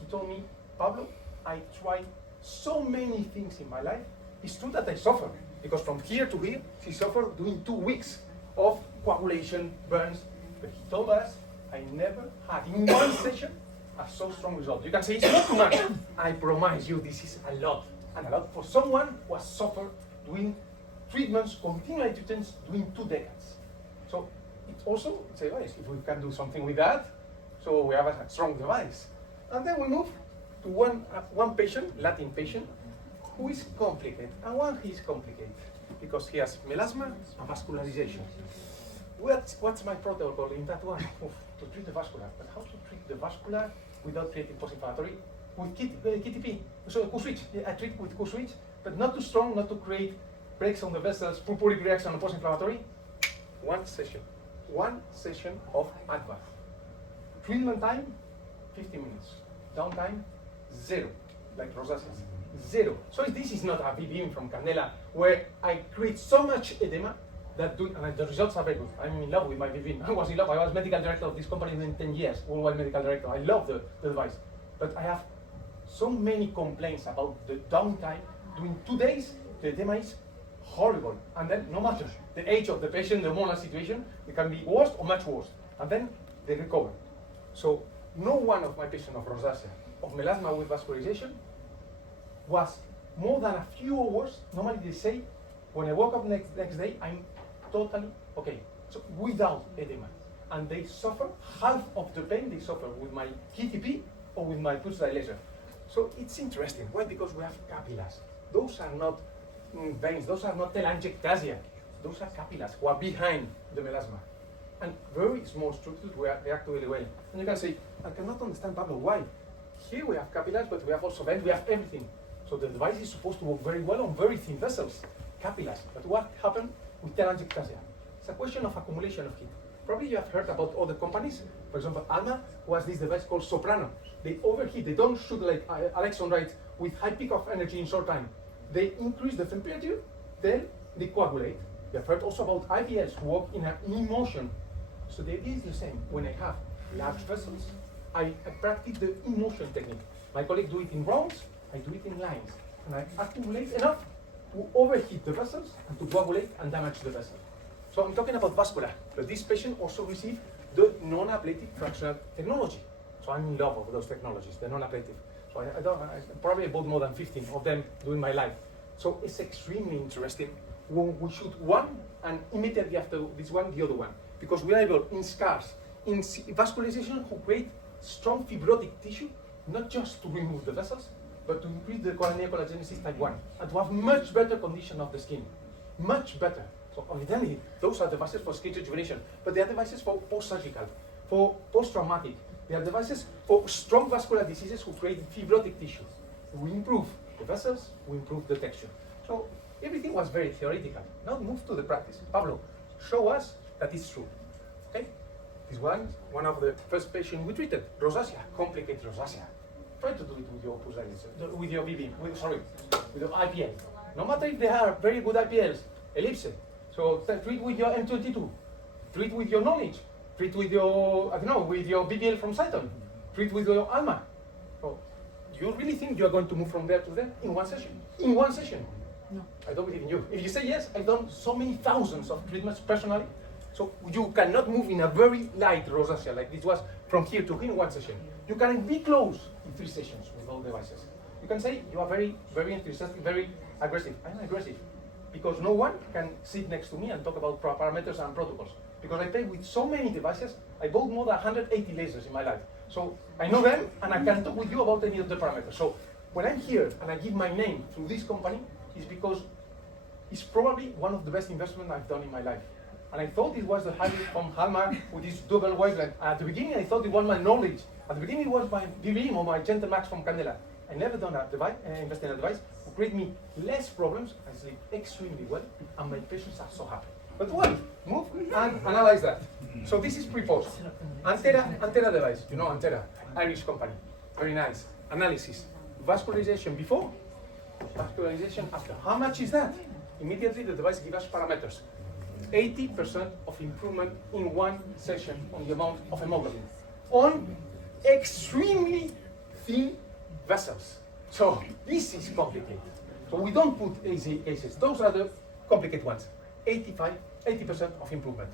He told me, Pablo, I tried so many things in my life. It's true that I suffered, because from here to here, he suffered during 2 weeks of coagulation, burns. But he told us, I never had in one session a so strong result. You can say it's not too much. I promise you, this is a lot. And a lot for someone who has suffered doing treatments, continual treatments, doing 2 decades. So it also, it's a device. If we can do something with that, so we have a strong device. And then we move to one patient, Latin patient, who is complicated. And one he is complicated because he has melasma and vascularization. What's my protocol in that one? To treat the vascular. But how to treat the vascular without creating post-inflammatory? With KTP. So Q-switch. I treat with Q-switch, but not too strong, not to create breaks on the vessels, purpuric reaction and post-inflammatory. 1 session. 1 session of Advalight. Treatment time, 15 minutes. Downtime, 0. Like rosacea. 0. So this is not a beam from Candela where I create so much edema that and the results are very good. I'm in love with my BBM. I was in love. I was medical director of this company in 10 years, worldwide medical director. I love the device. But I have so many complaints about the downtime. During 2 days, the edema is horrible. And then, no matter the age of the patient, the hormonal situation, it can be worse or much worse. And then they recover. So no one of my patients of rosacea, of melasma with vascularization, was more than a few hours. Normally they say, when I woke up next day, I'm totally okay. So without edema. And they suffer half of the pain they suffer with my KTP or with my pulse dye laser. So it's interesting. Why? Because we have capillars. Those are not veins. Those are not telangiectasia. Those are capillars who are behind the melasma. And very small structures react really well. And you can say, I cannot understand, Pablo, why? Here we have capillars, but we have also veins, we have everything. So the device is supposed to work very well on very thin vessels, capillars. But what happened with telangiectasia? It's a question of accumulation of heat. Probably you have heard about other companies. For example, Alma was this device called Soprano. They overheat. They don't shoot like Alexon writes with high peak of energy in short time. They increase the temperature, then they coagulate. You have heard also about IVLs who work in motion. So the idea is the same. When I have large vessels, I practice the emotion technique. My colleagues do it in rounds, I do it in lines. And I accumulate enough to overheat the vessels and to coagulate and damage the vessel. So I'm talking about vascular, but this patient also received the non-ablative fractional technology. So I'm in love with those technologies, the non-ablative. So I probably bought more than 15 of them during my life. So it's extremely interesting when we shoot one and immediately after this one, the other one. Because we are able, in scars, in vascularization, to create strong fibrotic tissue, not just to remove the vessels, but to increase the colonial collagenesis type 1, and to have much better condition of the skin. Much better. So evidently, those are devices for skin rejuvenation, but they are devices for post-surgical, for post-traumatic. They are devices for strong vascular diseases who create fibrotic tissue. We improve the vessels, we improve the texture. So everything was very theoretical. Now move to the practice. Pablo, show us that it's true. Okay? This one of the first patients we treated, rosacea, complicated rosacea. Try to do it with your pulsaris, with your BB, with your IPL. No matter if they are very good IPLs, ellipse. So treat with your M22, treat with your knowledge, treat with your, I don't know, with your BBL from Cyton, treat with your Alma. So you really think you are going to move from there to there in one session? In one session? No. I don't believe in you. If you say yes, I've done so many thousands of treatments personally. So you cannot move in a very light rosacea like this was from here to here in one session. You can be close in 3 sessions with all devices. You can say you are very, very enthusiastic, very aggressive. I'm aggressive because no one can sit next to me and talk about parameters and protocols. Because I play with so many devices, I bought more than 180 lasers in my life. So I know them and I can talk with you about any of the parameters. So when I'm here and I give my name to this company, it's because it's probably one of the best investments I've done in my life. And I thought it was the hybrid from Halma with this double wavelength. At the beginning, I thought it was my knowledge. At the beginning, it was my BBM or my Gentle Max from Candela. I never done a device, invest in a device to create me less problems. I sleep extremely well, and my patients are so happy. But wait, move and analyze that. So this is pre-post. Antera device, you know Antera, Irish company, very nice. Analysis, vascularization before, vascularization after. How much is that? Immediately the device gives us parameters. 80% of improvement in one session on the amount of hemoglobin on extremely thin vessels. So this is complicated. So we don't put easy cases. Those are the complicated ones. 80% of improvement.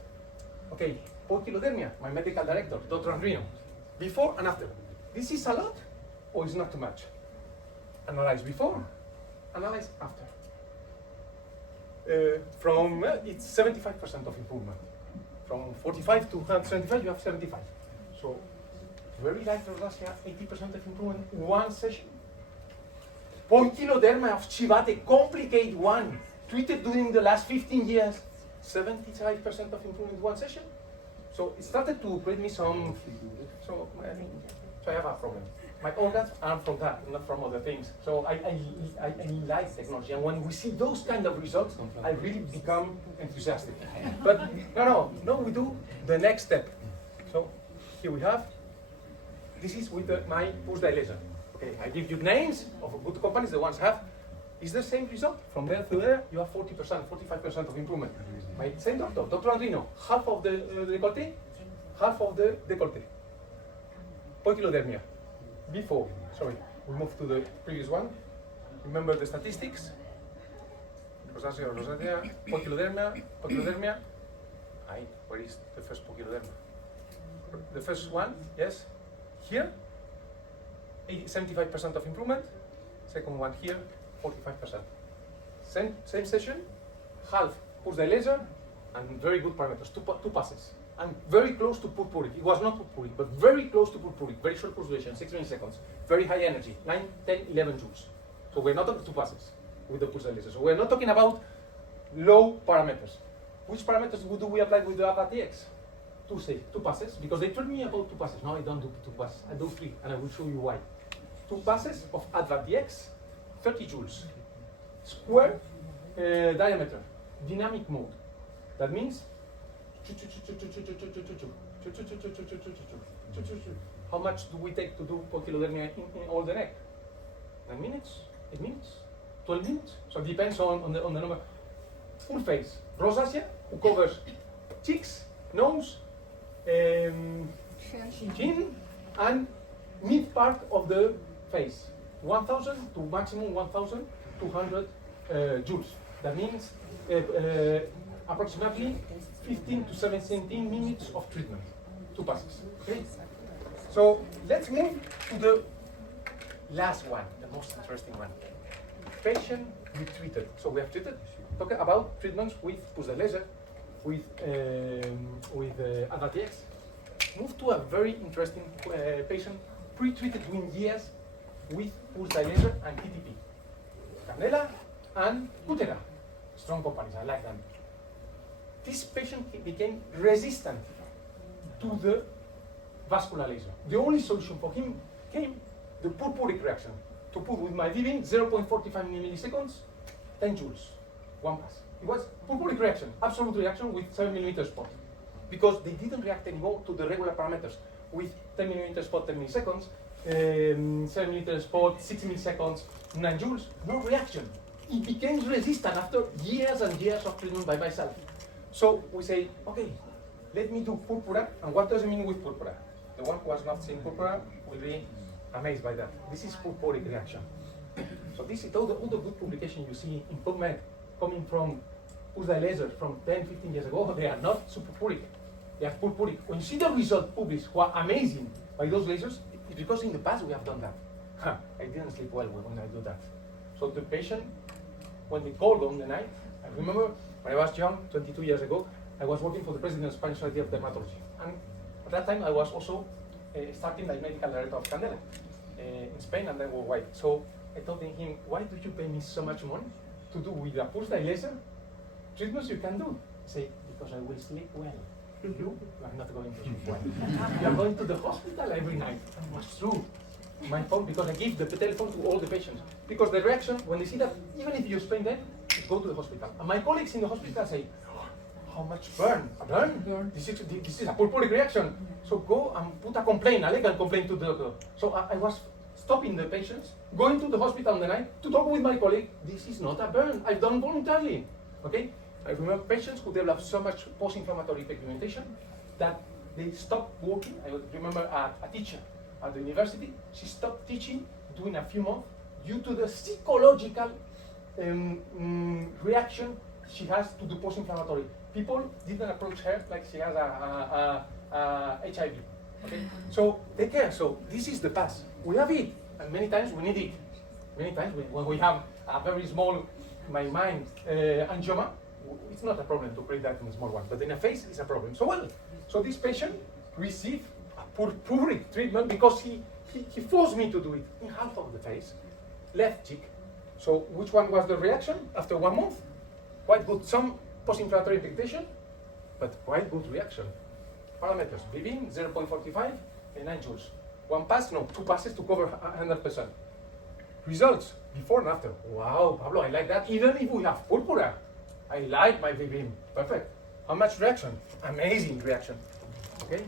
Okay, poikilodermia, my medical director, Dr. Andrino, before and after. This is a lot or is not too much? Analyze before, analyze after. It's 75% of improvement. From 45 to 175, you have 75. So very light rosacea, 80% of improvement in one session. Poikiloderma of Chivate, complicated one, treated during the last 15 years, 75% of improvement in one session. So it started to create me some, so I have a problem. My organs are from that, not from other things. So I like technology, and when we see those kind of results, I really become enthusiastic. But no, we do the next step. So here we have, this is with my pulse dilator. Okay, I give you names of good companies, the ones have. Is the same result. From there to there, you have 40%, 45% of improvement. My same doctor, Dr. Andrino, half of the décolleté, half of the décolleté. Poikilodermia. Before, sorry, we move to the previous one. Remember the statistics. Rosacea, poikilodermia. Where is the first poikiloderma? The first one, yes, here, 75% of improvement. Second one here, 45%. Same session, half pulse dilator, and very good parameters, two passes. And very close to purpuric. It was not purpuric, but very close to purpuric. Very short pulse duration, 6 milliseconds. Very high energy, 9, 10, 11 joules. So we're not talking 2 passes with the pulse dilator. So we're not talking about low parameters. Which parameters do we apply with the Advalight? 2 passes, because they told me about 2 passes. No, I don't do 2 passes. I do 3, and I will show you why. 2 passes of Advalight, 30 joules. Square diameter, dynamic mode. That means How much do we take to do poikilodermia in all the neck? 9 minutes, 8 minutes, 12 minutes. So it depends on the number. Full face, rosacea, who covers cheeks, nose, chin, and mid part of the face. 1,000 to maximum 1,200 joules. That means approximately 15 to 17 minutes of treatment, 2 passes. Okay? So let's move to the last one, the most interesting one. Patient retreated. So we have treated, talking about treatments with pulse laser, with Advalight. Move to a very interesting patient pre-treated during years with pulse laser and TTP. Candela and Cutera. Strong companies, I like them. This patient became resistant to the vascular laser. The only solution for him came the purpuric reaction. To put with my Vivin 0.45 milliseconds, 10 joules, 1 pass. It was purpuric reaction, absolute reaction with 7 millimeter spot. Because they didn't react anymore to the regular parameters. With 10 millimeter spot, 10 milliseconds, 7 millimeter spot, 6 milliseconds, 9 joules, no reaction. It became resistant after years and years of treatment by myself. So we say, okay, let me do purpura. And what does it mean with purpura? The one who has not seen purpura will be amazed by that. This is purpuric reaction. So this is all the good publications you see in PubMed coming from pulse lasers from 10, 15 years ago. They are not superpuric. They are purpuric. When you see the result published, who are amazing by those lasers, it's because in the past we have done that. I didn't sleep well when I do that. So the patient, when they called on the night, I remember when I was young, 22 years ago, I was working for the president of the Spanish Society of Dermatology. And at that time I was also starting like medical director of Candela in Spain and then worldwide. So I told him, why do you pay me so much money to do with a pulse laser treatments you can do? I say, because I will sleep well. You are not going to sleep well. You are going to the hospital every night. And it was true. My phone, because I give the telephone to all the patients. Because the reaction, when they see that, even if you spend them, go to the hospital. And my colleagues in the hospital say, how much burn? A burn? This is a purpuric reaction. So go and put a complaint, a legal complaint to the doctor. So I was stopping the patients, going to the hospital in the night to talk with my colleague. This is not a burn. I've done voluntarily. Okay? I remember patients who developed so much post-inflammatory pigmentation that they stopped working. I remember a teacher at the university. She stopped teaching during a few months due to the psychological reaction she has to the post-inflammatory. People didn't approach her like she has a HIV. Okay, so take care. So this is the past. We have it, and many times we need it. Many times when we have a very small, my mind, angioma, it's not a problem to create that in a small one, but in a face, it's a problem. So this patient received a purpuric treatment because he forced me to do it in half of the face, left cheek. So which one was the reaction after 1 month? Quite good. Some post-inflammatory pigmentation, but quite good reaction. Parameters, Vivin 0.45 and 9 joules. 1 pass, no, 2 passes to cover 100%. Results, before and after. Wow, Pablo, I like that. Even if we have purpura, I like my Vivin. Perfect. How much reaction? Amazing reaction. Okay?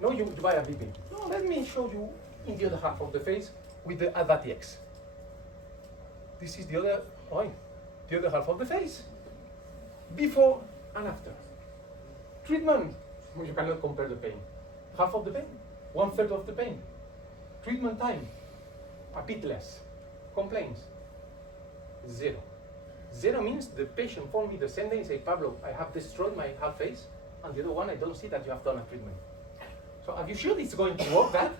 No, you buy a Vivin. No, let me show you in the other half of the face with the Advalight. This is the other half of the face. Before and after. Treatment, you cannot compare the pain. Half of the pain, 1/3 of the pain. Treatment time, a bit less. Complaints, 0. 0 means the patient phoned me the same day and say, Pablo, I have destroyed my half face, and the other one I don't see that you have done a treatment. So are you sure it's going to work that?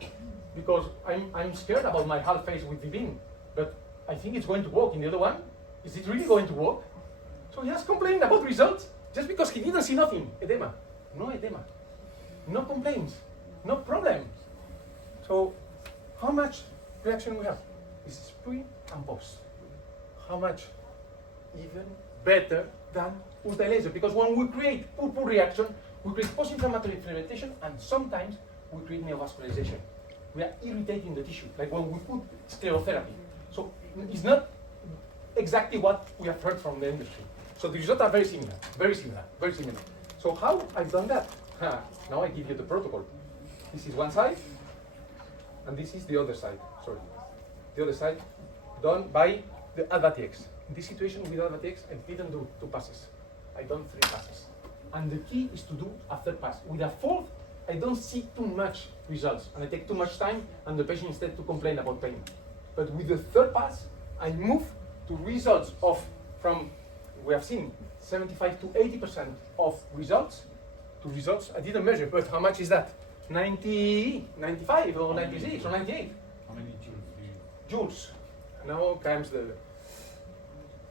Because I'm scared about my half face with Vivin, but I think it's going to work in the other one. Is it really going to work? So he has complained about results just because he didn't see nothing. Edema. No edema. No complaints. No problem. So how much reaction we have? This is pre and post. How much? Even better than ultra laser. Because when we create purple reaction, we create post-inflammatory fermentation, and sometimes we create neovascularization. We are irritating the tissue, like when we put sclerotherapy. So it's not exactly what we have heard from the industry. So the results are very similar, very similar, very similar. So how I've done that? Now I give you the protocol. This is one side, and this is the other side. Sorry, the other side, done by the Advalight. In this situation with Advalight, I didn't do 2 passes. I done 3 passes. And the key is to do a 3rd pass. With a 4th, I don't see too much results, and I take too much time, and the patient instead to complain about pain. But with the 3rd pass, I move to results of, from, we have seen 75 to 80% of results to results. I didn't measure, but how much is that? 90, 95 or 96 or 98? How many joules do you? Joules. Now comes the,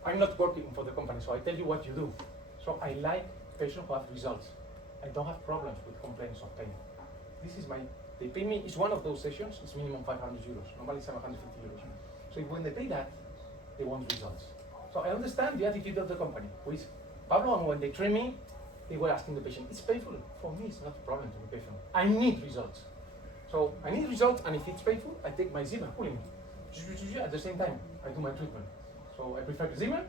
I'm not working for the company, so I tell you what you do. So I like patients who have results. I don't have problems with complaints of pain. This is my, they pay me, it's one of those sessions, it's minimum 500 euros, normally 750 euros. So when they pay that, they want results. So I understand the attitude of the company, who is Pablo, and when they train me, they were asking the patient, it's painful. For me, it's not a problem to be painful. I need results. So I need results, and if it's painful, I take my Zimmer cooling. At the same time, I do my treatment. So I prefer Zimmer.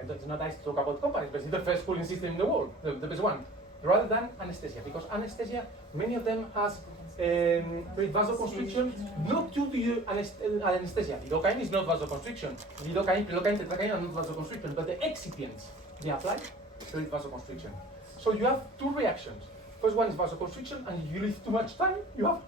It's not nice to talk about companies, but it's the first cooling system in the world, the best one, rather than anesthesia, because anesthesia, many of them has vasoconstriction, not due to anesthesia. Lidocaine is not vasoconstriction. Lidocaine, pilocaine, tetracaine are not vasoconstriction, but the excipients they apply create vasoconstriction. So you have 2 reactions. First one is vasoconstriction, and if you leave too much time, you have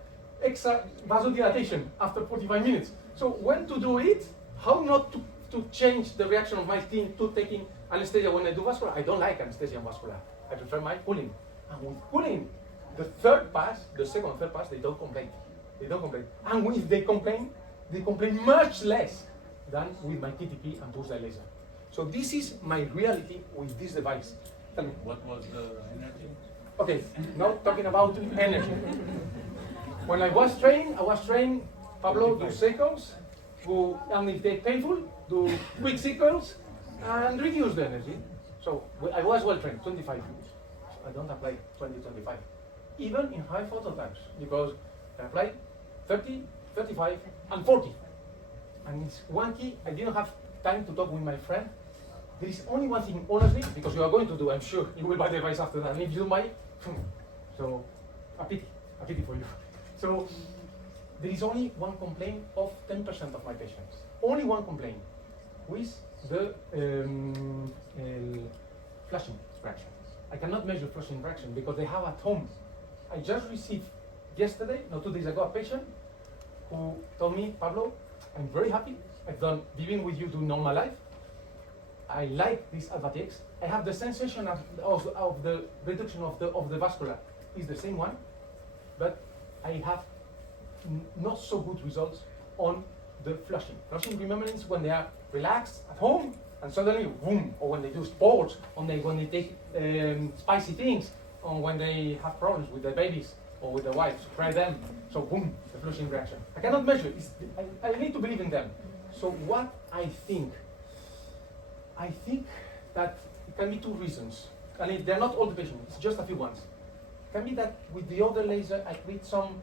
extra vasodilatation after 45 minutes. So when to do it, how not to change the reaction of my skin to taking anesthesia when I do vascular. I don't like anesthesia and vascular. I prefer my cooling. And with cooling, the 3rd pass, the 2nd and 3rd pass, they don't complain. They don't complain. And if they complain much less than with my TTP and pulse laser. So this is my reality with this device. Tell me. What was the energy? Okay, now talking about energy. When I was trained, Pablo, do cycles, and if they're painful, do quick cycles, and reduce the energy. So I was well trained, 25 years. I don't apply 20, 25. Even in high photo times, because I apply 30, 35, and 40. And it's one key, I didn't have time to talk with my friend. There is only one thing, honestly, because you are going to do, I'm sure, you will buy the device after that. And if you don't buy it, so a pity for you. So there is only one complaint of 10% of my patients. Only one complaint, with the flushing fraction. I cannot measure flushing fraction because they have at home. I just received yesterday, no, 2 days ago, a patient who told me, Pablo, I'm very happy. I've done living with you doing normal life. I like this Advalight. I have the sensation of the reduction of the vascular is the same one, but I have not so good results on the flushing. Flushing, remember, is when they are relaxed at home and suddenly boom, or when they do sports, or when they take spicy things, or when they have problems with their babies or with their wives, cry them. So boom, the flushing reaction. I cannot measure it. I need to believe in them. So what I think that it can be 2 reasons. I mean, they're not all the patients, it's just a few ones. It can be that with the other laser, I create some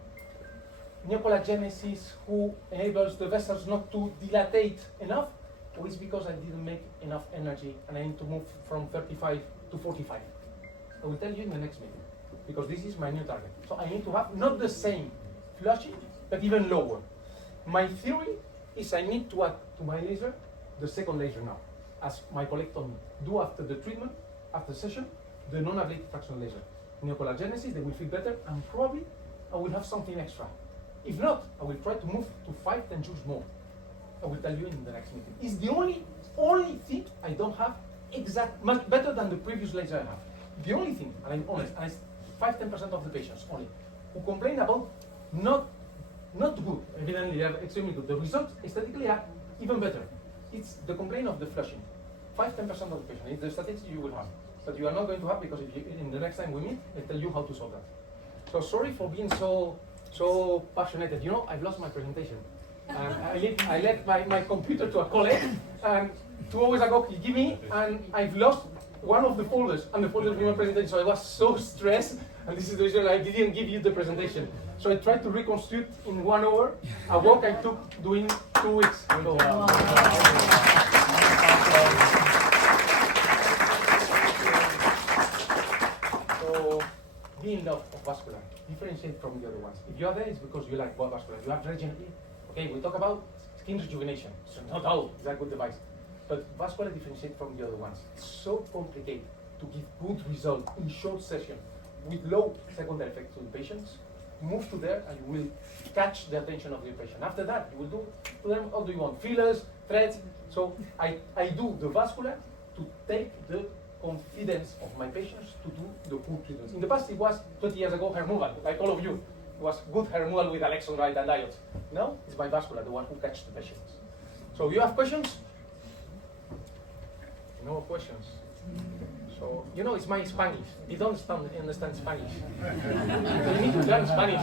neocollagenesis who enables the vessels not to dilate enough, or it's because I didn't make enough energy and I need to move from 35 to 45. I will tell you in the next meeting, because this is my new target. So I need to have not the same flushing, but even lower. My theory is I need to add to my laser the 2nd laser now, as my colleague told me. Do after the treatment, after session, the non-ablative fraction laser. Neocollagenesis, they will feel better, and probably I will have something extra. If not, I will try to move to 5-10 joules more. I will tell you in the next meeting. It's the only thing I don't have much better than the previous laser I have. The only thing, and I'm honest, and it's 5-10% of the patients only, who complain about not good. Evidently, they are extremely good. The results aesthetically are even better. It's the complaint of the flushing. 5-10% of the patients. It's the statistics you will have, but you are not going to have, because if you, in the next time we meet, I tell you how to solve that. So sorry for being so passionate. You know, I've lost my presentation. I left my computer to a colleague, and 2 hours ago he gave me, and I've lost one of the folders, and the folder of my presentation. So I was so stressed, and this is the reason I didn't give you the presentation. So I tried to reconstruct in 1 hour a work I took doing 2 weeks. So, So, deal of vascular, differentiate from the other ones. If you are there, it's because you like vascular. You have region E. Okay, we talk about skin rejuvenation. So no doubt, it's a good device. But vascular differentiate from the other ones. It's so complicated to give good result in short session with low secondary effects to the patients. Move to there and you will catch the attention of the patient. After that, you will do to them, how do you want? Fillers, threads. So I do the vascular to take the confidence of my patients to do the good treatments. In the past, it was 20 years ago hair removal, like all of you. It was good hair removal with Alexandrite and diodes. Now it's my vascular, the one who catches the patients. So you have questions? No questions. So, you know, it's my Spanish. You don't understand Spanish. So you need to learn Spanish.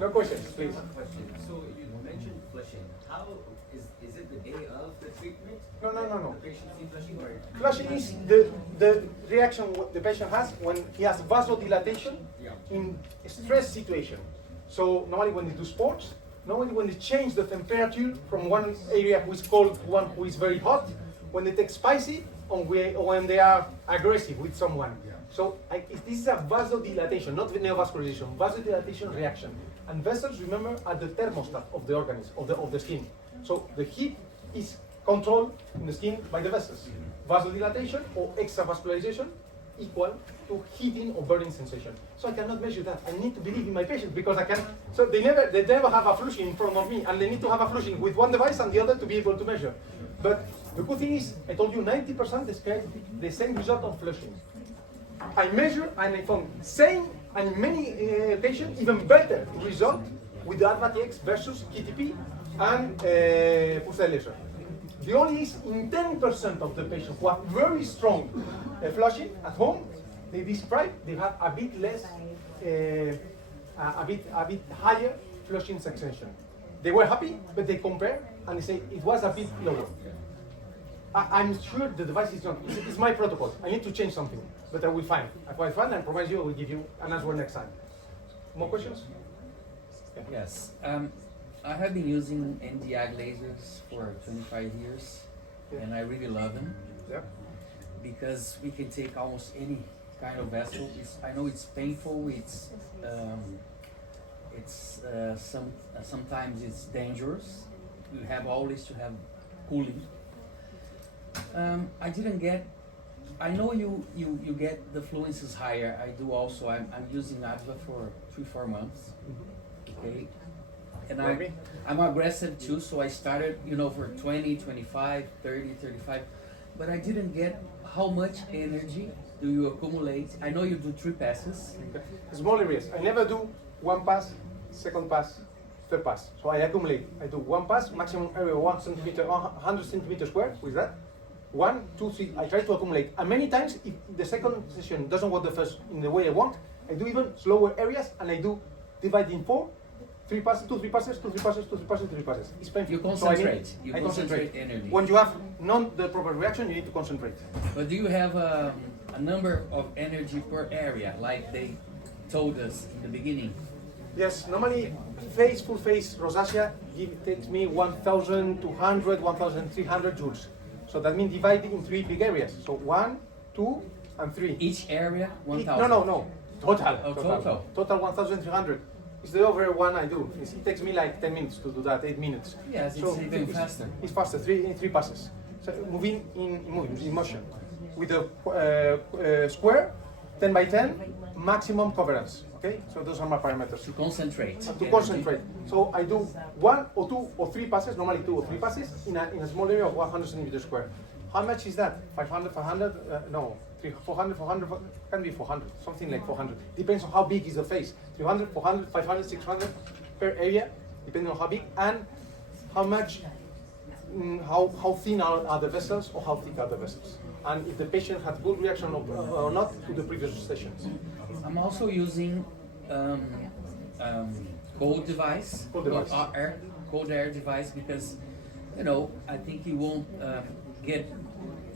No questions, please. One question. So you mentioned flushing. How is it the day of the treatment? No. The patient sees flushing or? Flushing is the reaction the patient has when he has vasodilatation in a stress situation. So normally when they do sports, normally when they change the temperature from one area who is cold to one who is very hot, when they take spicy, or when they are aggressive with someone. So this is a vasodilatation, not neovascularization, vasodilatation reaction. And vessels, remember, are the thermostat of the organism, of the skin. So the heat is controlled in the skin by the vessels. Vasodilatation or extravascularization equal to heating or burning sensation. So I cannot measure that. I need to believe in my patients because I can. So they never have a flushing in front of me, and they need to have a flushing with one device and the other to be able to measure. But the good thing is, I told you 90% describe the same result on flushing. I measure and I found same and many patients even better result with the Advalight versus KTP and pulsed laser. The only is in 10% of the patients who have very strong flushing at home, they describe they have a bit less, a bit higher flushing sensation. They were happy, but they compare and they say it was a bit lower. I'm sure the device is not. It's my protocol. I need to change something, but I will find. If I find, I promise you, I will give you an answer next time. More questions? Yes. I have been using NDI lasers for 25 years, and I really love them. Yeah. Because we can take almost any kind of vessel. I know it's painful. Sometimes it's dangerous. You have always to have cooling. I know you get the fluences higher. I do also. I'm using Adva for 3-4 months. Okay. And I'm aggressive too, so I started, for 20, 25, 30, 35, but I didn't get how much energy do you accumulate. I know you do 3 passes. Okay. Small areas. I never do 1 pass, 2nd pass, 3rd pass. So I accumulate. I do 1 pass, maximum area 1 centimeter, 100 centimeters square. With that, 1, 2, 3. I try to accumulate. And many times, if the second session doesn't work the first in the way I want, I do even slower areas, and I do divide in 4. 3 passes, 2, 3 passes, 2, 3 passes, 2, 3 passes, 3 passes. It's painful. You concentrate. So I concentrate energy. When you have not the proper reaction, you need to concentrate. But do you have a number of energy per area, like they told us in the beginning? Yes, normally full face rosacea takes me 1,200, 1,300 joules. So that means divided in 3 big areas. So 1, 2, and 3. Each area 1,000? No. Total. Oh, total. Total 1,300. It's the over one I do. It takes me like 10 minutes to do that, 8 minutes. Yes, it's even faster. It's faster, 3 passes. So moving in motion. With the square, 10 by 10, maximum coverage. Okay, so those are my parameters. To concentrate. To concentrate. So I do 1 or 2 or 3 passes, normally 2 or 3 passes, in a small area of 100 centimeters square. How much is that? 500, 500? No. 400, 400, can be 400, something like 400. Depends on how big is the face. 300, 400, 500, 600 per area, depending on how big and how much, how thin are the vessels or how thick are the vessels. And if the patient had good reaction or not to the previous sessions. I'm also using cold device, cold air device, because I think you won't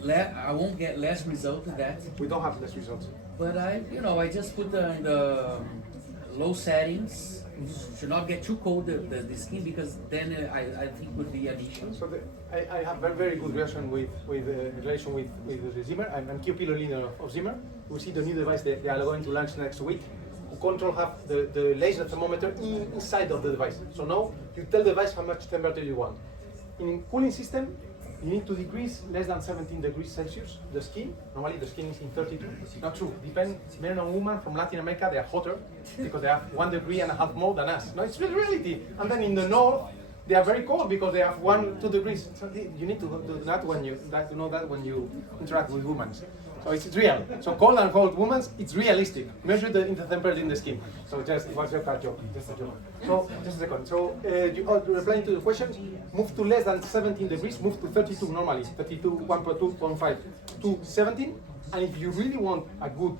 I won't get less result to that. We don't have less results. But I just put the low settings should not get too cold the skin, because then I think would be an issue. So I have very good relation with the Zimmer. I'm key opinion leader of Zimmer. We see the new device they are going to launch next week. Control have the laser thermometer inside of the device. So now you tell the device how much temperature you want. In cooling system, you need to decrease less than 17 degrees Celsius the skin. Normally the skin is in 32. Not true. Depends, men and women from Latin America, they are hotter because they have 1.5 degrees more than us. No, it's reality. And then in the north, they are very cold because they have 1-2 degrees. So you need to do that when you know that when you interact with women. So it's real. So cold and cold women, it's realistic. Measure the temperature in the skin. So just it was your car joke, just a joke. So just a second. So replying to the question, move to less than 17 degrees, move to 32 normally, 32, 1.2.5 to 17. And if you really want a good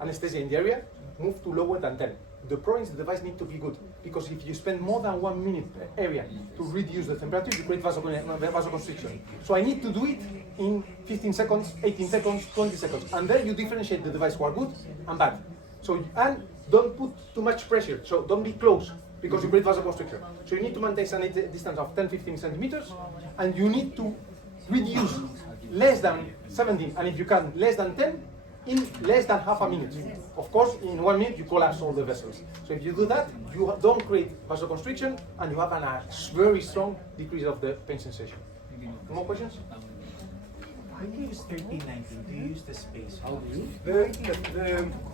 anesthesia in the area, move to lower than 10. The problem is the device needs to be good, because if you spend more than 1 minute area to reduce the temperature, you create vasoconstriction. So I need to do it in 15 seconds, 18 seconds, 20 seconds, and then you differentiate the device who are good and bad. So, and don't put too much pressure, so don't be close, because you create vasoconstriction. So you need to maintain a distance of 10-15 centimeters, and you need to reduce less than 17, and if you can, less than 10, in less than half a minute. Of course, in 1 minute, you collapse all the vessels. So if you do that, you don't create vasoconstriction, and you have a very strong decrease of the pain sensation. More questions? When you use 1319, do you use the space? How do you? The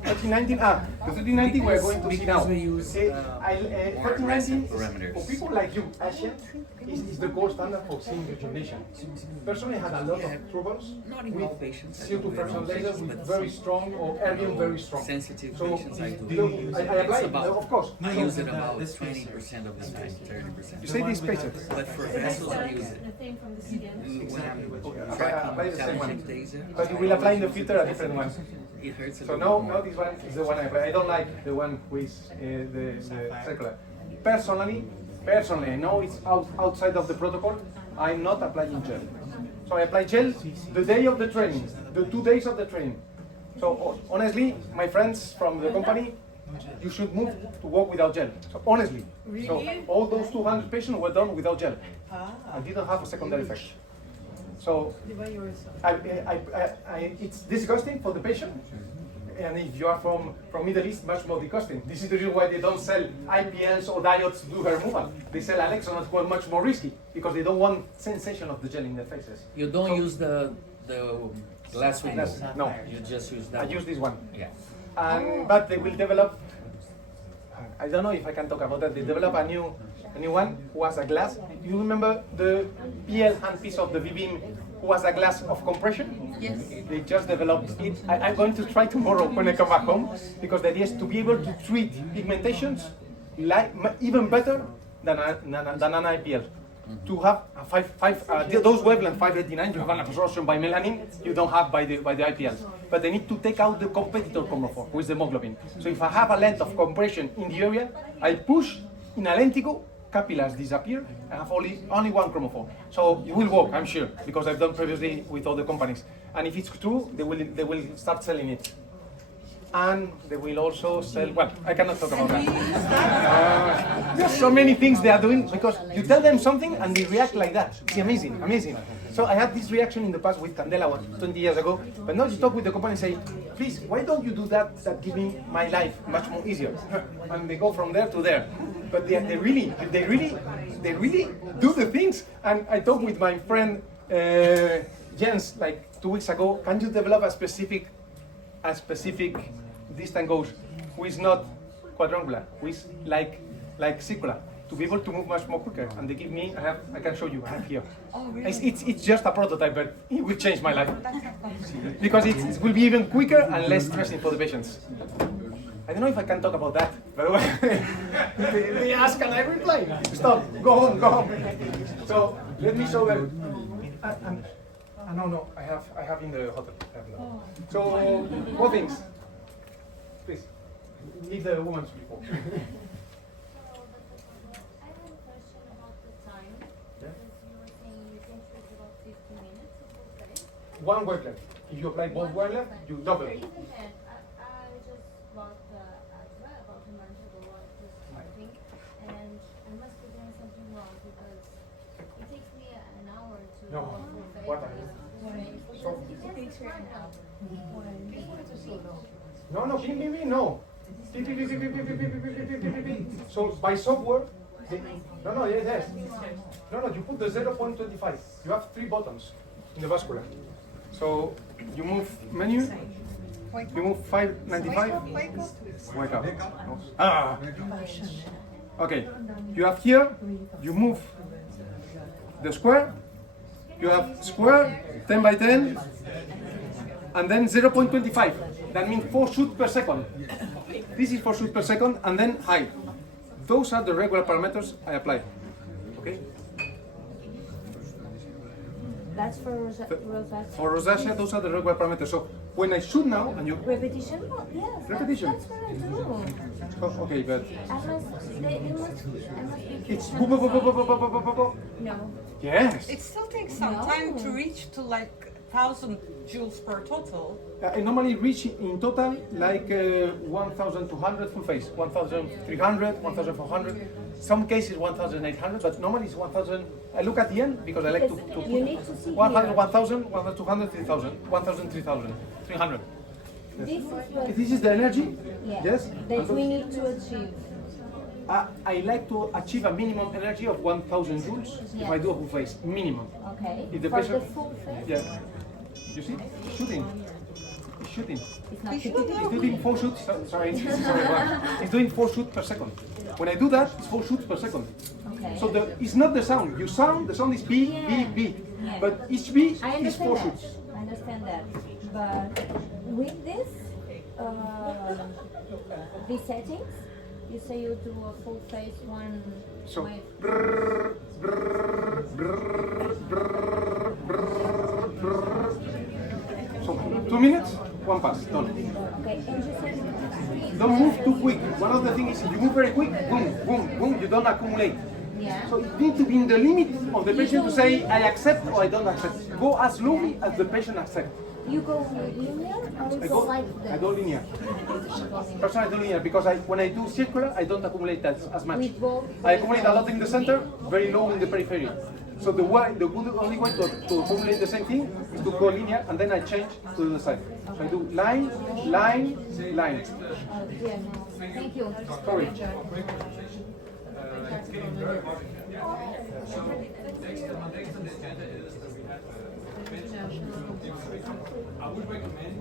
1319, the 1319 we're going to see now. Because we use 1319 for people like you, Asian, is the gold standard for seeing rejuvenation. Personally, I had a lot of troubles Not in all patients. CO2 fractional lasers with very strong or erbium very strong. Sensitive So patients I do. I apply It's it, about, of course. I use it about 20% of the time, 30%. You say these patients. But for vessels, I use it. The thing from the skin. When I'm Apply the same one. tracking data, But you will apply in the future a different one. it hurts a So little now more. this one is the one I apply. I don't like the one with the circular. Personally, I know it's outside of the protocol. I'm not applying gel. So I apply gel the day of the training, the 2 days of the training. So honestly, my friends from the company, you should move to work without gel. So honestly, so all those 200 patients were done without gel. I didn't have a secondary effect. So it's disgusting for the patient, and if you are from Middle East, much more disgusting. This is the reason why they don't sell IPLs or diodes to do hair removal. They sell Alexonans, who are much more risky, because they don't want sensation of the gel in their faces. You don't use the glass window. No, You just use that. I use this one. Yeah. But they will develop, I don't know if I can talk about that, they develop a new one who has a glass. You remember the PL handpiece of the V-beam who has a glass of compression? Yes. They just developed it. I'm going to try tomorrow when I come back home, because the idea is to be able to treat pigmentations even better than an IPL. To have a those wavelength 589, you have an absorption by melanin you don't have by the IPLs. But they need to take out the competitor chromophore, who is the hemoglobin. So if I have a length of compression in the area, I push in a lentigo, capillars disappear, I have only one chromophore. So it will work, I'm sure, because I've done previously with other companies. And if it's true, they will start selling it. And they will also sell, well, I cannot talk about that. There's so many things they are doing, because you tell them something and they react like that. It's amazing, amazing. So I had this reaction in the past with Candela 20 years ago, but now you talk with the company and say, please, why don't you do that gives me my life much more easier? And they go from there to there. But they really do the things. And I talked with my friend Jens like 2 weeks ago, can you develop a specific distant gauge who is not quadrangular, who is like circular, to be able to move much more quicker. And they give me, I can show you, I have here. Oh, really? It's just a prototype, but it will change my life. Because it will be even quicker and less stressing for the patients. I don't know if I can talk about that, by the way. They ask and I reply. Stop, go home. So let me show them. No, I have in the hotel. So, more things. Please, leave the woman's before. I have a question about the time. Yeah. Because you were saying you can treat about 15 minutes of both sides. One wavelength. If you apply both wavelengths, you double. Or even then, I just bought the Advalight about a month ago on No. What? So, no, ping, no. So by software, yes. No, you put the 0.25. You have 3 buttons in the vascular. So you move menu, you move 595. Wake up. No. Ah. Okay. You have here, you move the square. You have square, 10 by 10, and then 0.25. That means 4 shoots per second. This is 4 shoots per second, and then high. Those are the regular parameters I apply. Okay? That's for rosacea. For rosacea, those are the regular parameters. So when I shoot now, and you Repetition? Oh, yes. Repetition. That's what I do. oh, okay, but I must be it's No. yes. It still takes some time to reach to like 1,000 joules per total. I normally reach in total like 1,200 full phase, 1,300, 1,400. Some cases 1,800, but normally it's 1,000. I look at the end because I like to You need to see 100, here. 1,000, 1,200, 3,000, 1,000, 3,000, 300. This is what This is the energy. Yes. that we need to achieve. I like to achieve a minimum energy of 1,000 joules if I do a full phase, minimum. Okay. If the For patient, the full phase, yeah. You see, shooting. He's shooting. it's not He's He's doing 4 shoots. Sorry, he's doing 4 shoots per second. When I do that, it's 4 shoots per second. Okay. So it's not the sound. You sound, the sound is B, B, B. Yeah. But each B I is 4 understand that. shoots. I understand that. But with this, these settings, you say you do a full phase one So, with so 2 minutes, 1 pass, done. okay, and you said Don't move too quick. One of the things is if you move very quick, boom, boom, boom, you don't accumulate. yeah. So it needs to be in the limit of the patient to say, I accept or I don't accept. Go as slowly as the patient accepts. You go linear or you go like this? I go linear. Personally, I do linear because when I do circular, I don't accumulate that as much. With both? I accumulate a lot in the center, very low in the periphery. So the only way to accumulate the same thing is to go linear, and then I change to the side. So I do line, line, line. Yeah, no. Thank you. Sorry. National. I would recommend